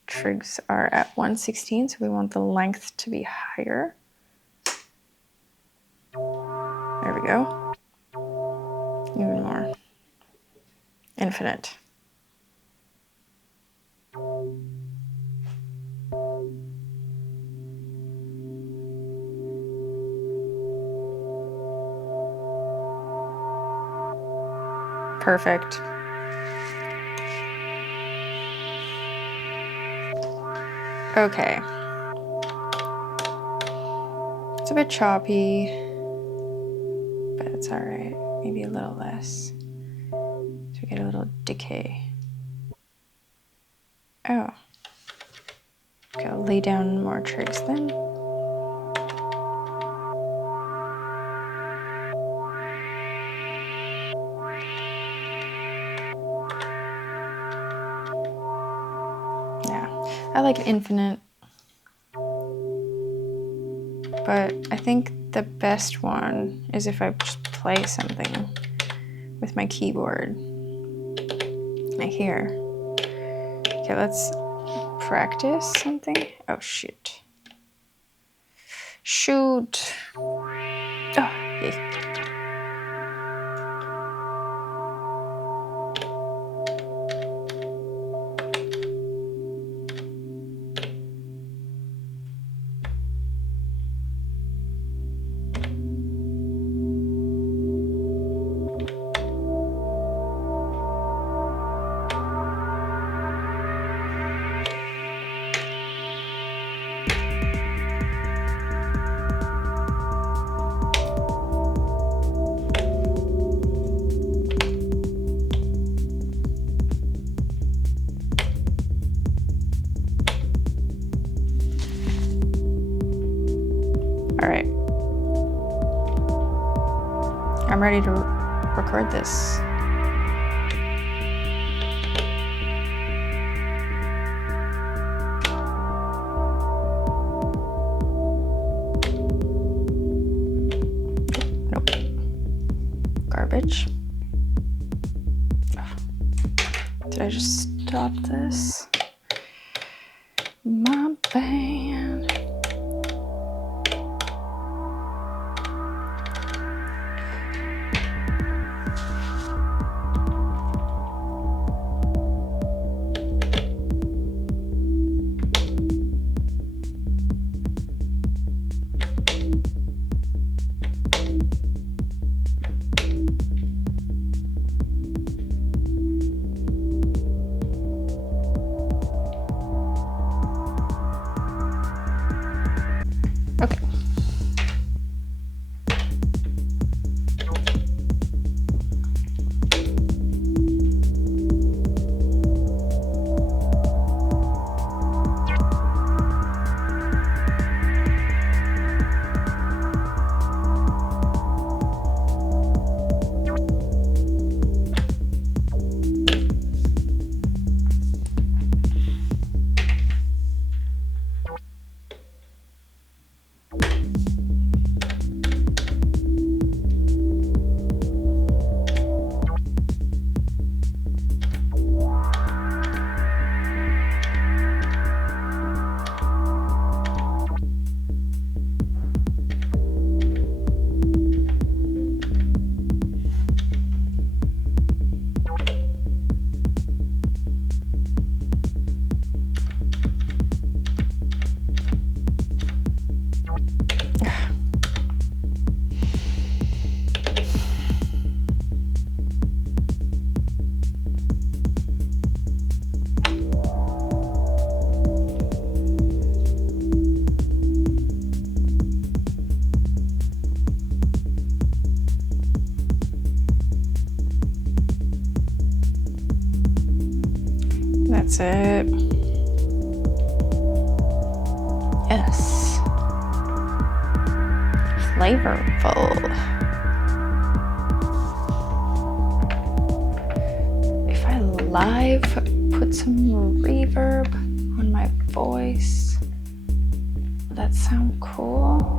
trigs are at 1/16, so we want the length to be higher. There we go. Even more. Infinite. Perfect. Okay. It's a bit choppy, but it's all right. Maybe a little less. So we get a little decay. Oh. Okay, I'll lay down more trigs then. Yeah, I like infinite. But I think the best one is if I just play something with my keyboard. Like here. Okay, let's practice something. Oh, shoot. Shoot. Oh, yay. All right. I'm ready to record this. Nope. Garbage. Did I just stop this? My band. That's it. Yes. Flavorful. If I live put some reverb on my voice, would that sound cool?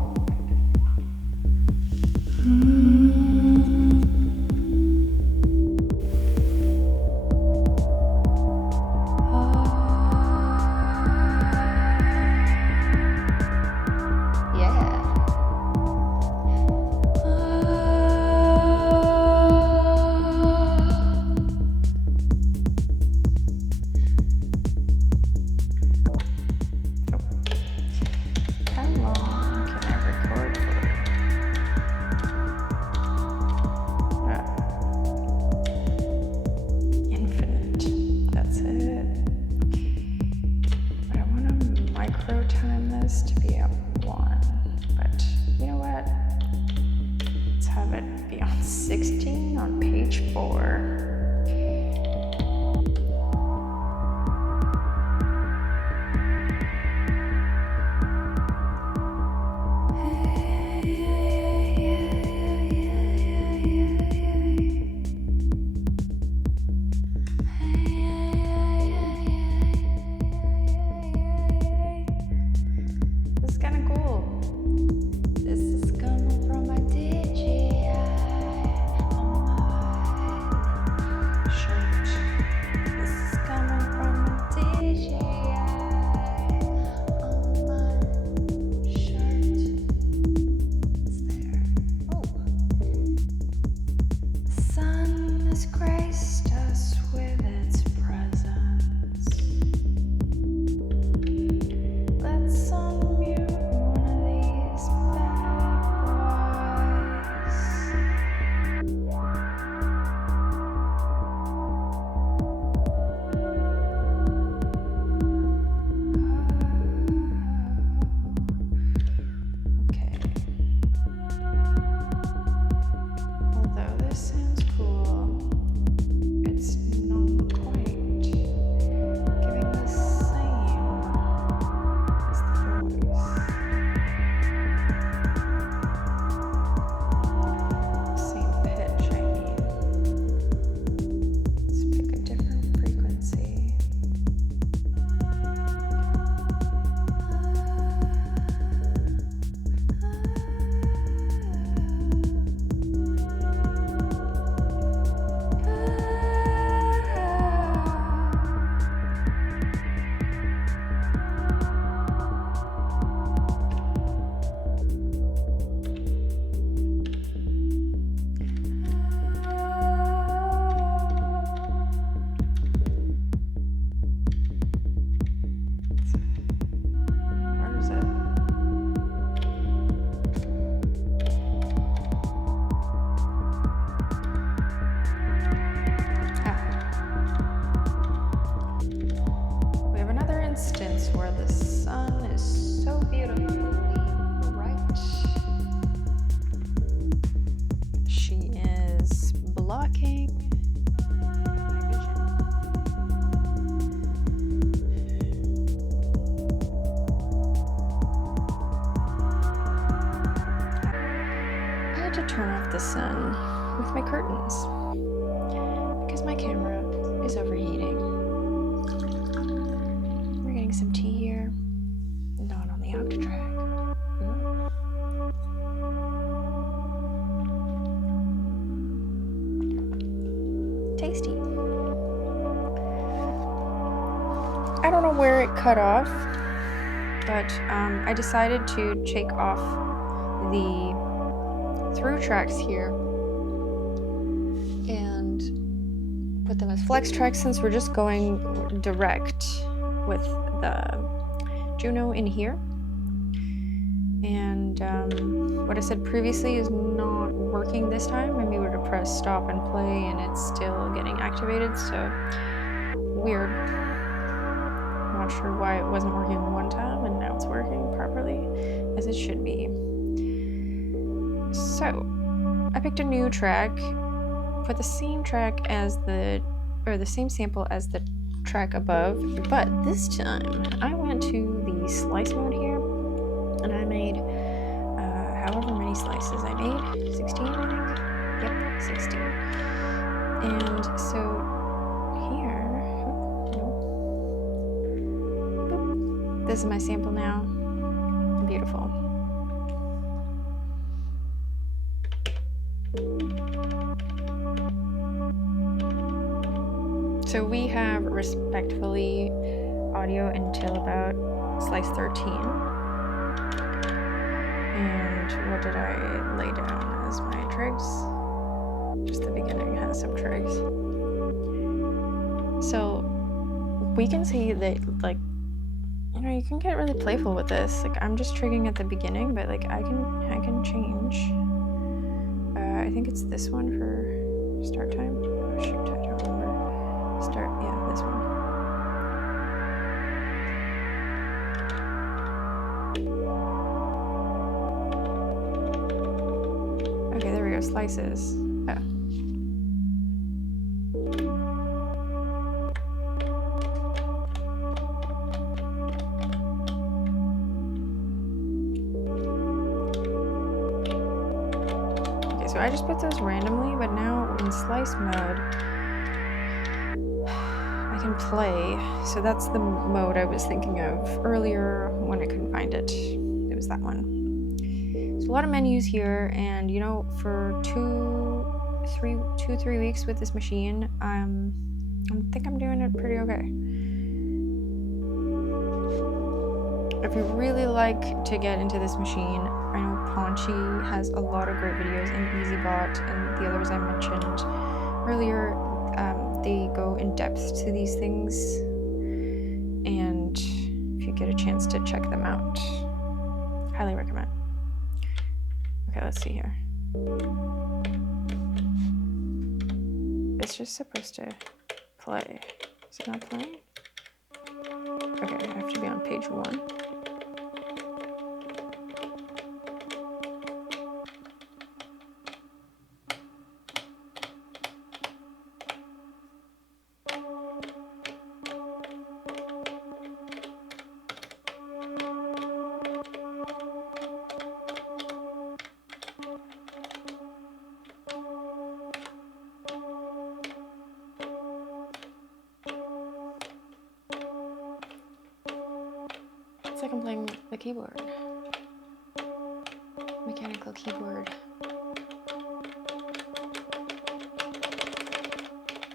To be at 1, but you know what? Let's have it be on 16 on page 4. Where the sun is so beautifully bright. She is blocking my vision. I had to turn off the sun with my curtains because my camera is overheating. Some tea here, not on the Octatrack. Tasty. I don't know where it cut off, but I decided to take off the through tracks here and put them as flex tracks since we're just going direct with the Juno in here. And what I said previously is not working this time. I'm able to press stop and play and it's still getting activated, so weird. Not sure why it wasn't working one time and now it's working properly as it should be. So I picked a new track, put the same track as the same sample as the track above, but this time I went to the slice mode here and I made however many slices I made, 16 I think, yep, 16. And so here, boop, this is my sample now, beautiful. So we have respectfully audio until about slice 13. And what did I lay down as my trigs? Just the beginning has some trigs. So we can see that, like, you know, you can get really playful with this. Like, I'm just trigging at the beginning, but like I can change. I think it's this one for start time. Oh shoot, I don't remember. Start, yeah, this one. Okay, there we go, slices. Oh. Okay, so I just put those randomly, but now in slice mode, I can play. So that's the mode I was thinking of earlier when I couldn't find it. It was that one. There's a lot of menus here, and you know, for 2-3 weeks with this machine, I think I'm doing it pretty okay. If you really like to get into this machine, I know Paunchy has a lot of great videos, and EasyBot and the others I mentioned earlier. They go in depth to these things, and if you get a chance to check them out, highly recommend. Okay, let's see here. It's just supposed to play. Is it not playing? Okay, I have to be on page 1. It's like I'm playing the keyboard. Mechanical keyboard.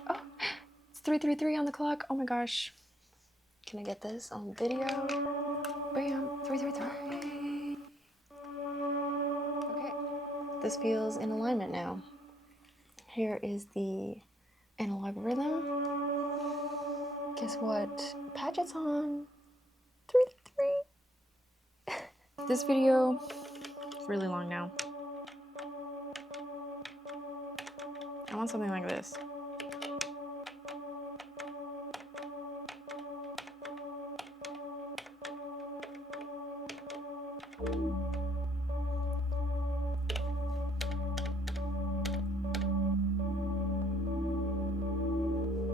Oh, it's 3:33 on the clock. Oh my gosh. Can I get this on video? Bam, 3:33. Okay, this feels in alignment now. Here is the Analog Rytm. Guess what? Patch it's on. 3:33. This video is really long now. I want something like this.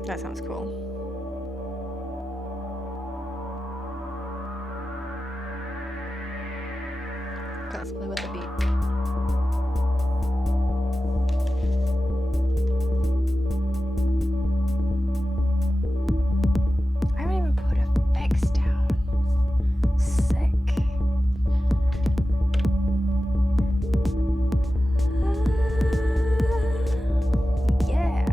That sounds cool. Okay, let's play with the beat. I haven't even put effects down. Sick. Yeah.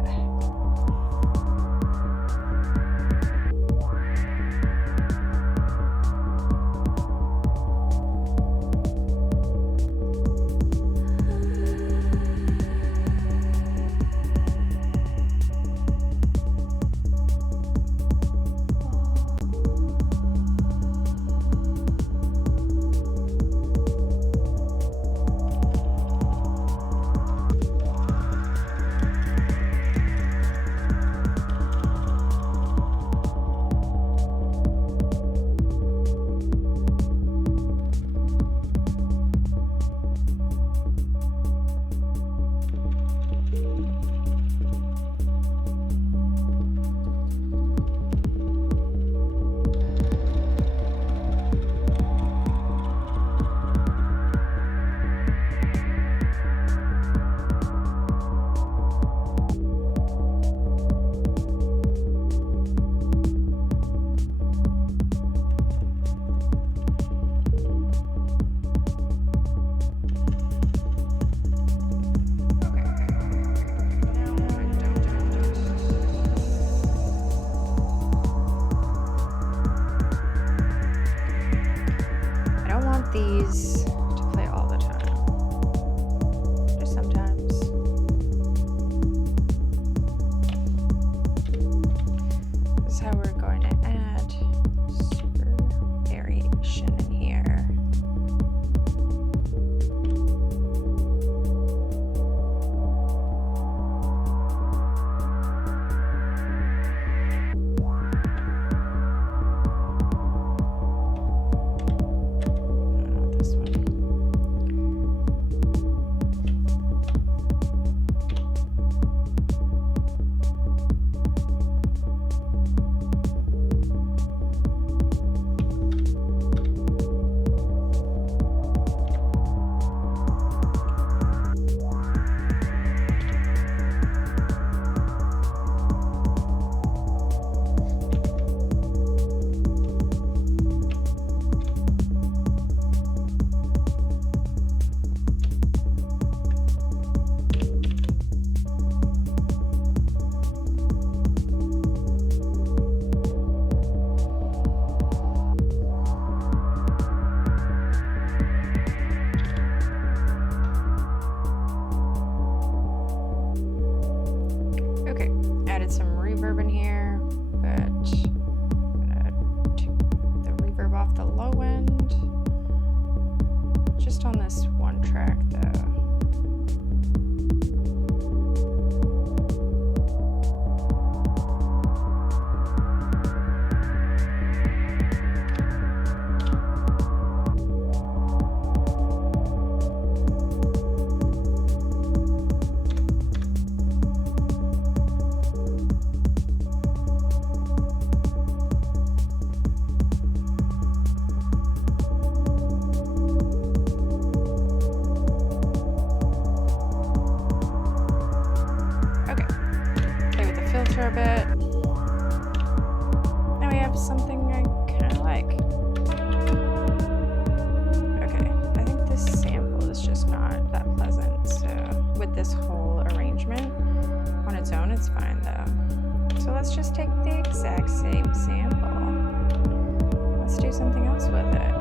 reverb in here, but I'm gonna take the reverb off the low end. Just on this one track though. A bit. Now we have something I kind of like. Okay, I think this sample is just not that pleasant. So with this whole arrangement on its own, it's fine though. So let's just take the exact same sample. Let's do something else with it.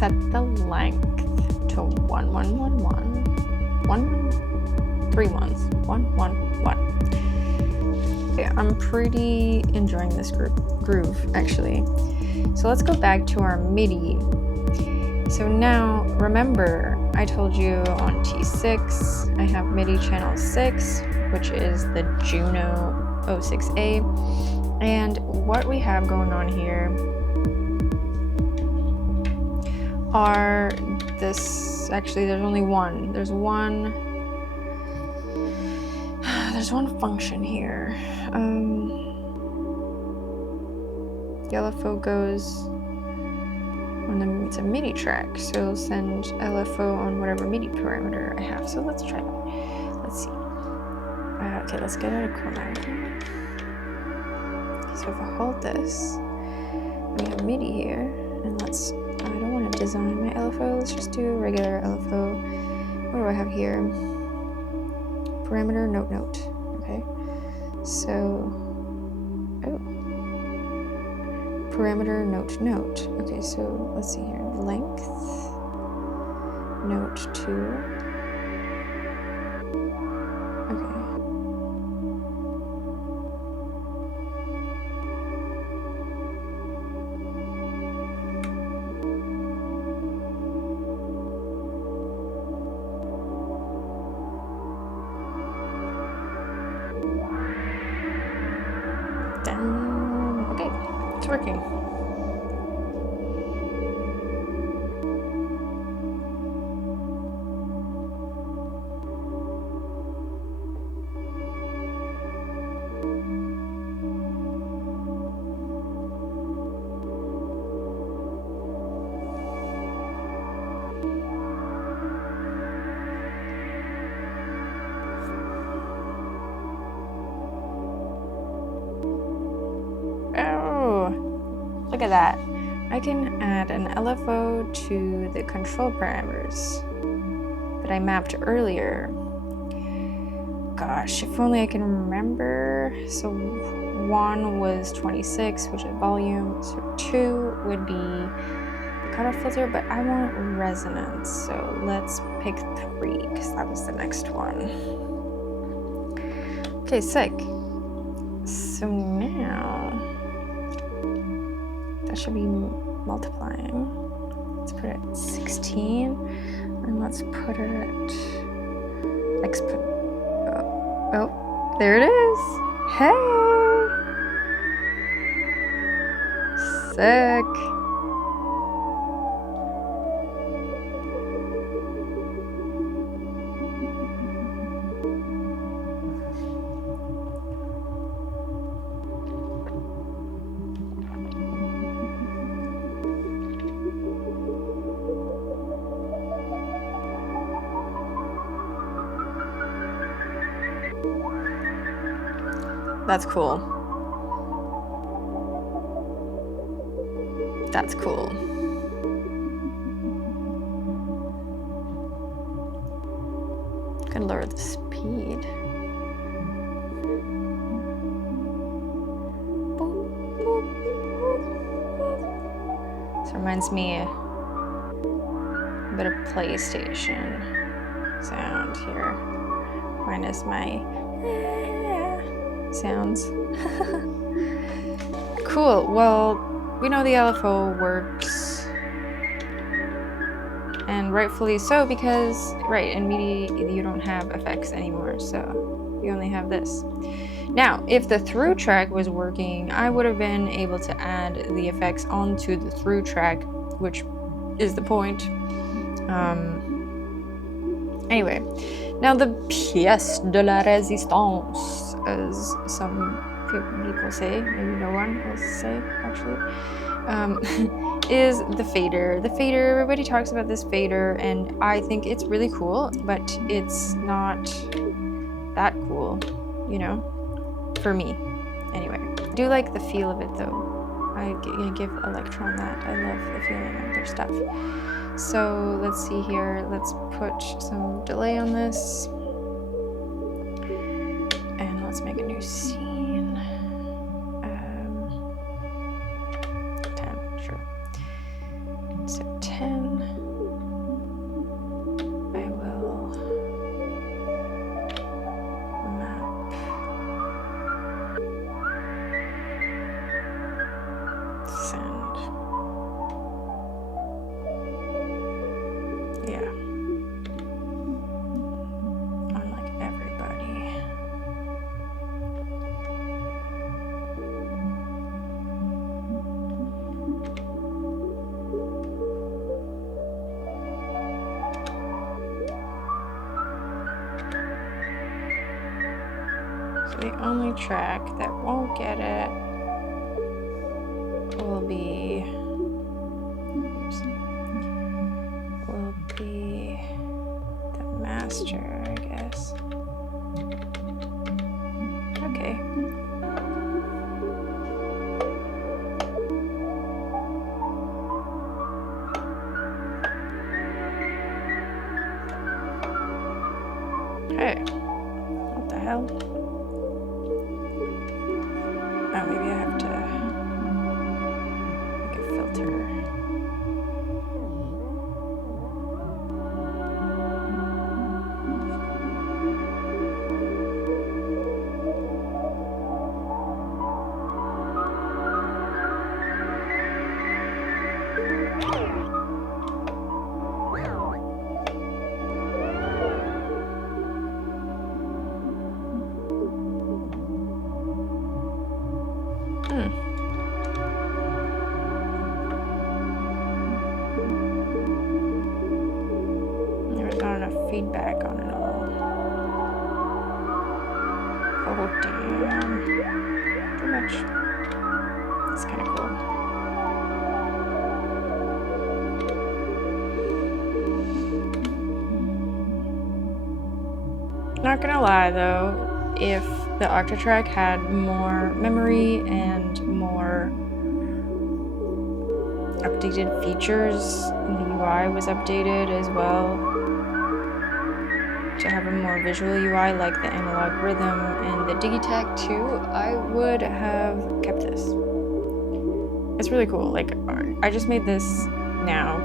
set the length to 1111. 3 ones. 111. Okay, I'm pretty enjoying this groove actually. So let's go back to our MIDI. So now remember I told you on T6 I have MIDI channel 6, which is the Juno 06A, and what we have going on here are actually there's only one. There's one function here. The LFO goes when it's a MIDI track, so it'll send LFO on whatever MIDI parameter I have. So let's try that. Let's see. Okay, let's get out of chromatic. So if I hold this, we have MIDI here, and I don't want to design my LFO. Let's just do a regular LFO. What do I have here? Parameter note. Okay, so parameter note. Okay, so let's see here. Length note 2. Okay. Okay, it's working. Look at that. I can add an LFO to the control parameters that I mapped earlier. Gosh, if only I can remember. So 1 was 26, which is volume. So 2 would be the cutoff filter, but I want resonance. So let's pick 3 because that was the next one. Okay, sick. So now that should be multiplying. Let's put it at 16, and let's put it at oh, there it is. Hey, sick. That's cool. That's cool. Could lower the speed. This reminds me a bit of PlayStation sound here, minus my sounds. Cool. Well, we know the LFO works, and rightfully so, because in MIDI you don't have effects anymore, so you only have this. Now, if the through track was working, I would have been able to add the effects onto the through track, which is the point. Anyway, now the pièce de la résistance, as some people say, maybe no one will say actually, is the fader. The fader, everybody talks about this fader, and I think it's really cool, but it's not that cool, you know, for me. Anyway, I do like the feel of it though. I give Elektron that. I love the feeling of their stuff. So let's see here. Let's put some delay on this. And let's make a new scene. 10, sure. So 10. So the only track that won't get it will be the master, I guess. Okay. Hey, what the hell? Oh, maybe I have to make a filter. There's not enough feedback on it all. Oh, damn. Too much. It's kind of cool. Not gonna lie though, if the Octatrack had more memory and more updated features, and the UI was updated as well to have a more visual UI like the Analog Rytm and the Digitech too, I would have kept this. It's really cool. Like, I just made this now.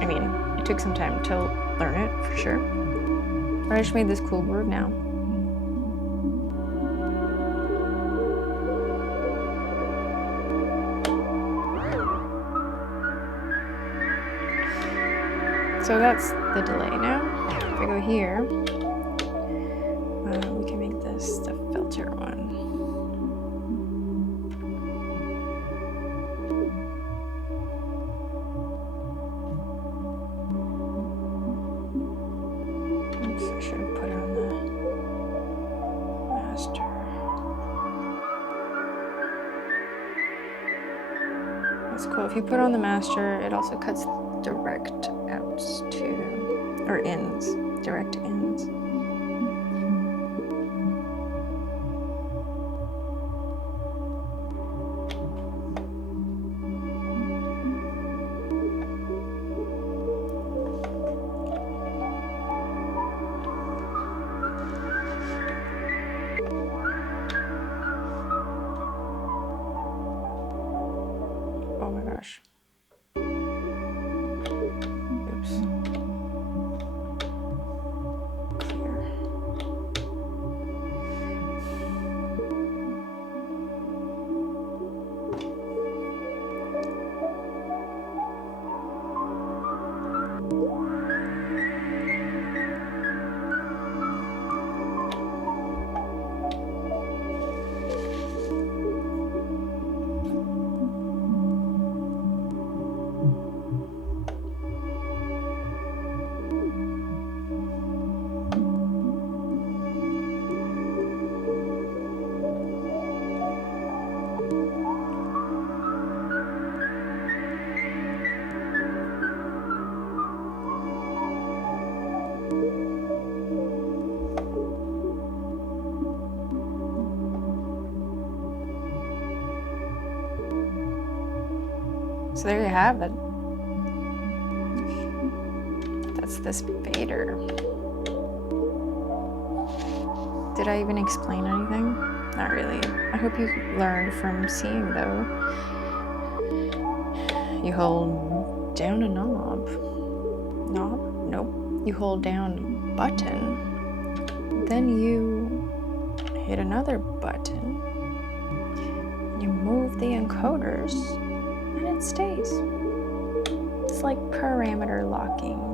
I mean, it took some time to learn it for sure, but I just made this cool groove now. So that's the delay now. If I go here, we can make this the filter one. Oops, I should have put it on the master. That's cool. If you put on the master, it also cuts direct outs to, or ins, direct ins. Oh my gosh. Oops. Clear. So there you have it. That's this fader. Did I even explain anything? Not really. I hope you learned from seeing though. You hold down a knob. Knob? Nope. You hold down a button. Then you hit another button. You move the encoders and it stays. It's like parameter locking.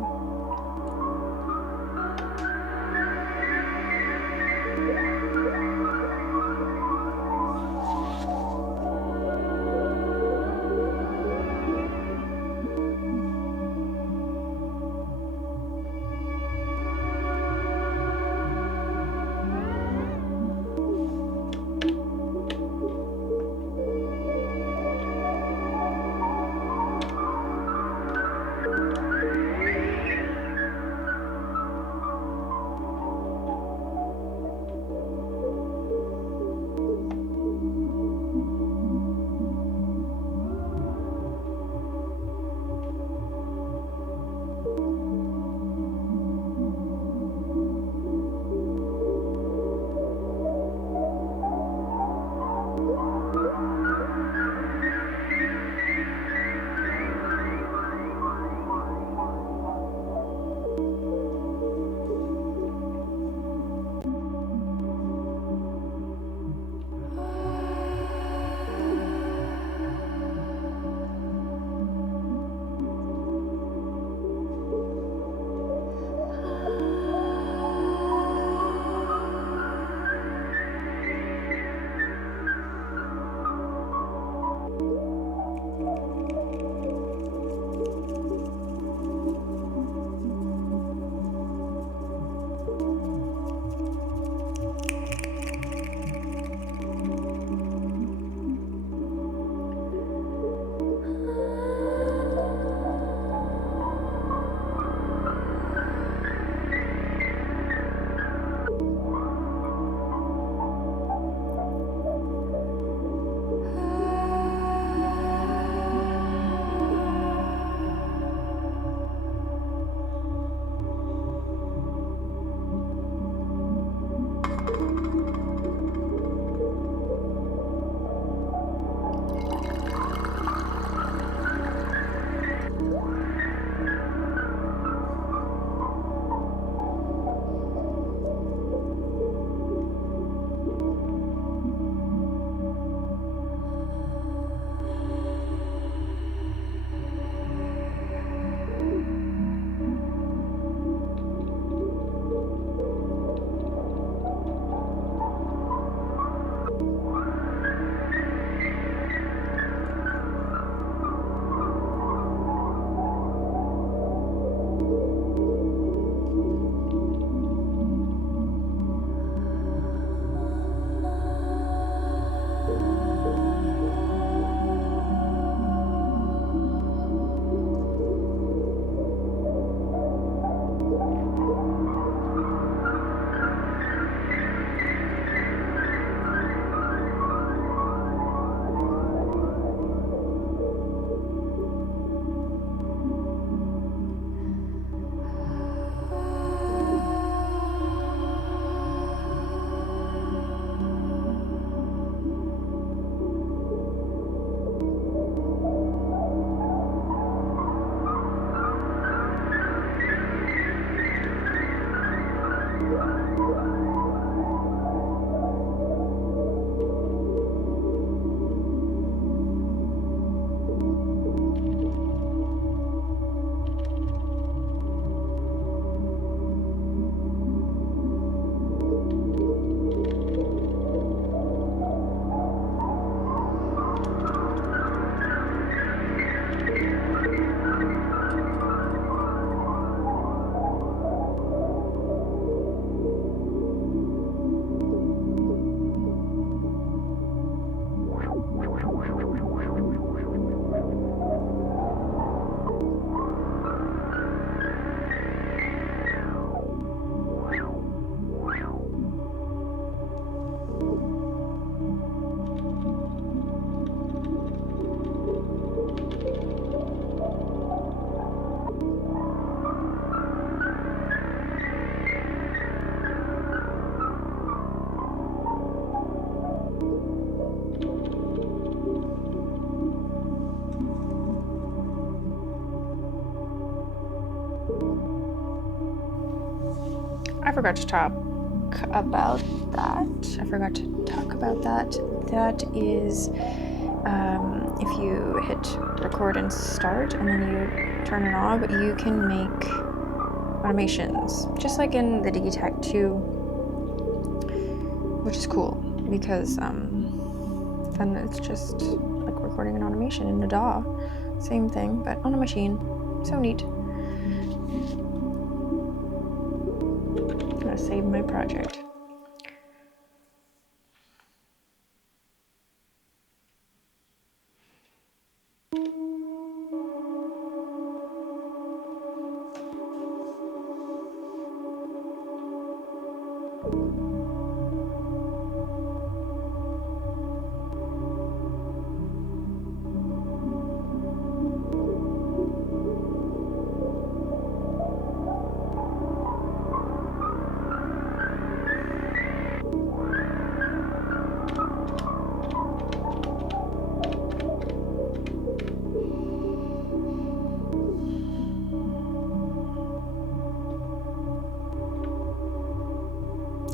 I forgot to talk about that. That is, if you hit record and start and then you turn a knob, you can make automations, just like in the Digitech 2, which is cool because then it's just like recording an automation in a DAW. Same thing, but on a machine. So neat. I'm gonna save my project.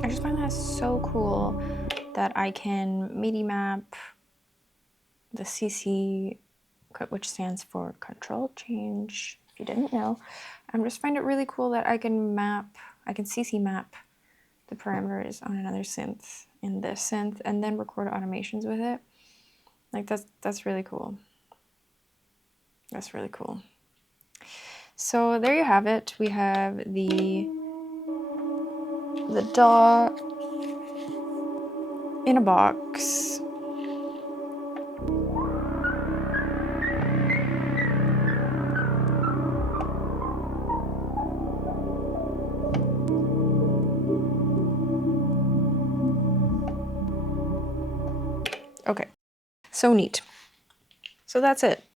I just find that so cool that I can MIDI map the CC, which stands for control change, if you didn't know. I just find it really cool that I can CC map the parameters on another synth in this synth and then record automations with it. Like that's really cool. That's really cool. So there you have it. We have the DAW in a box. Okay, so neat. So that's it.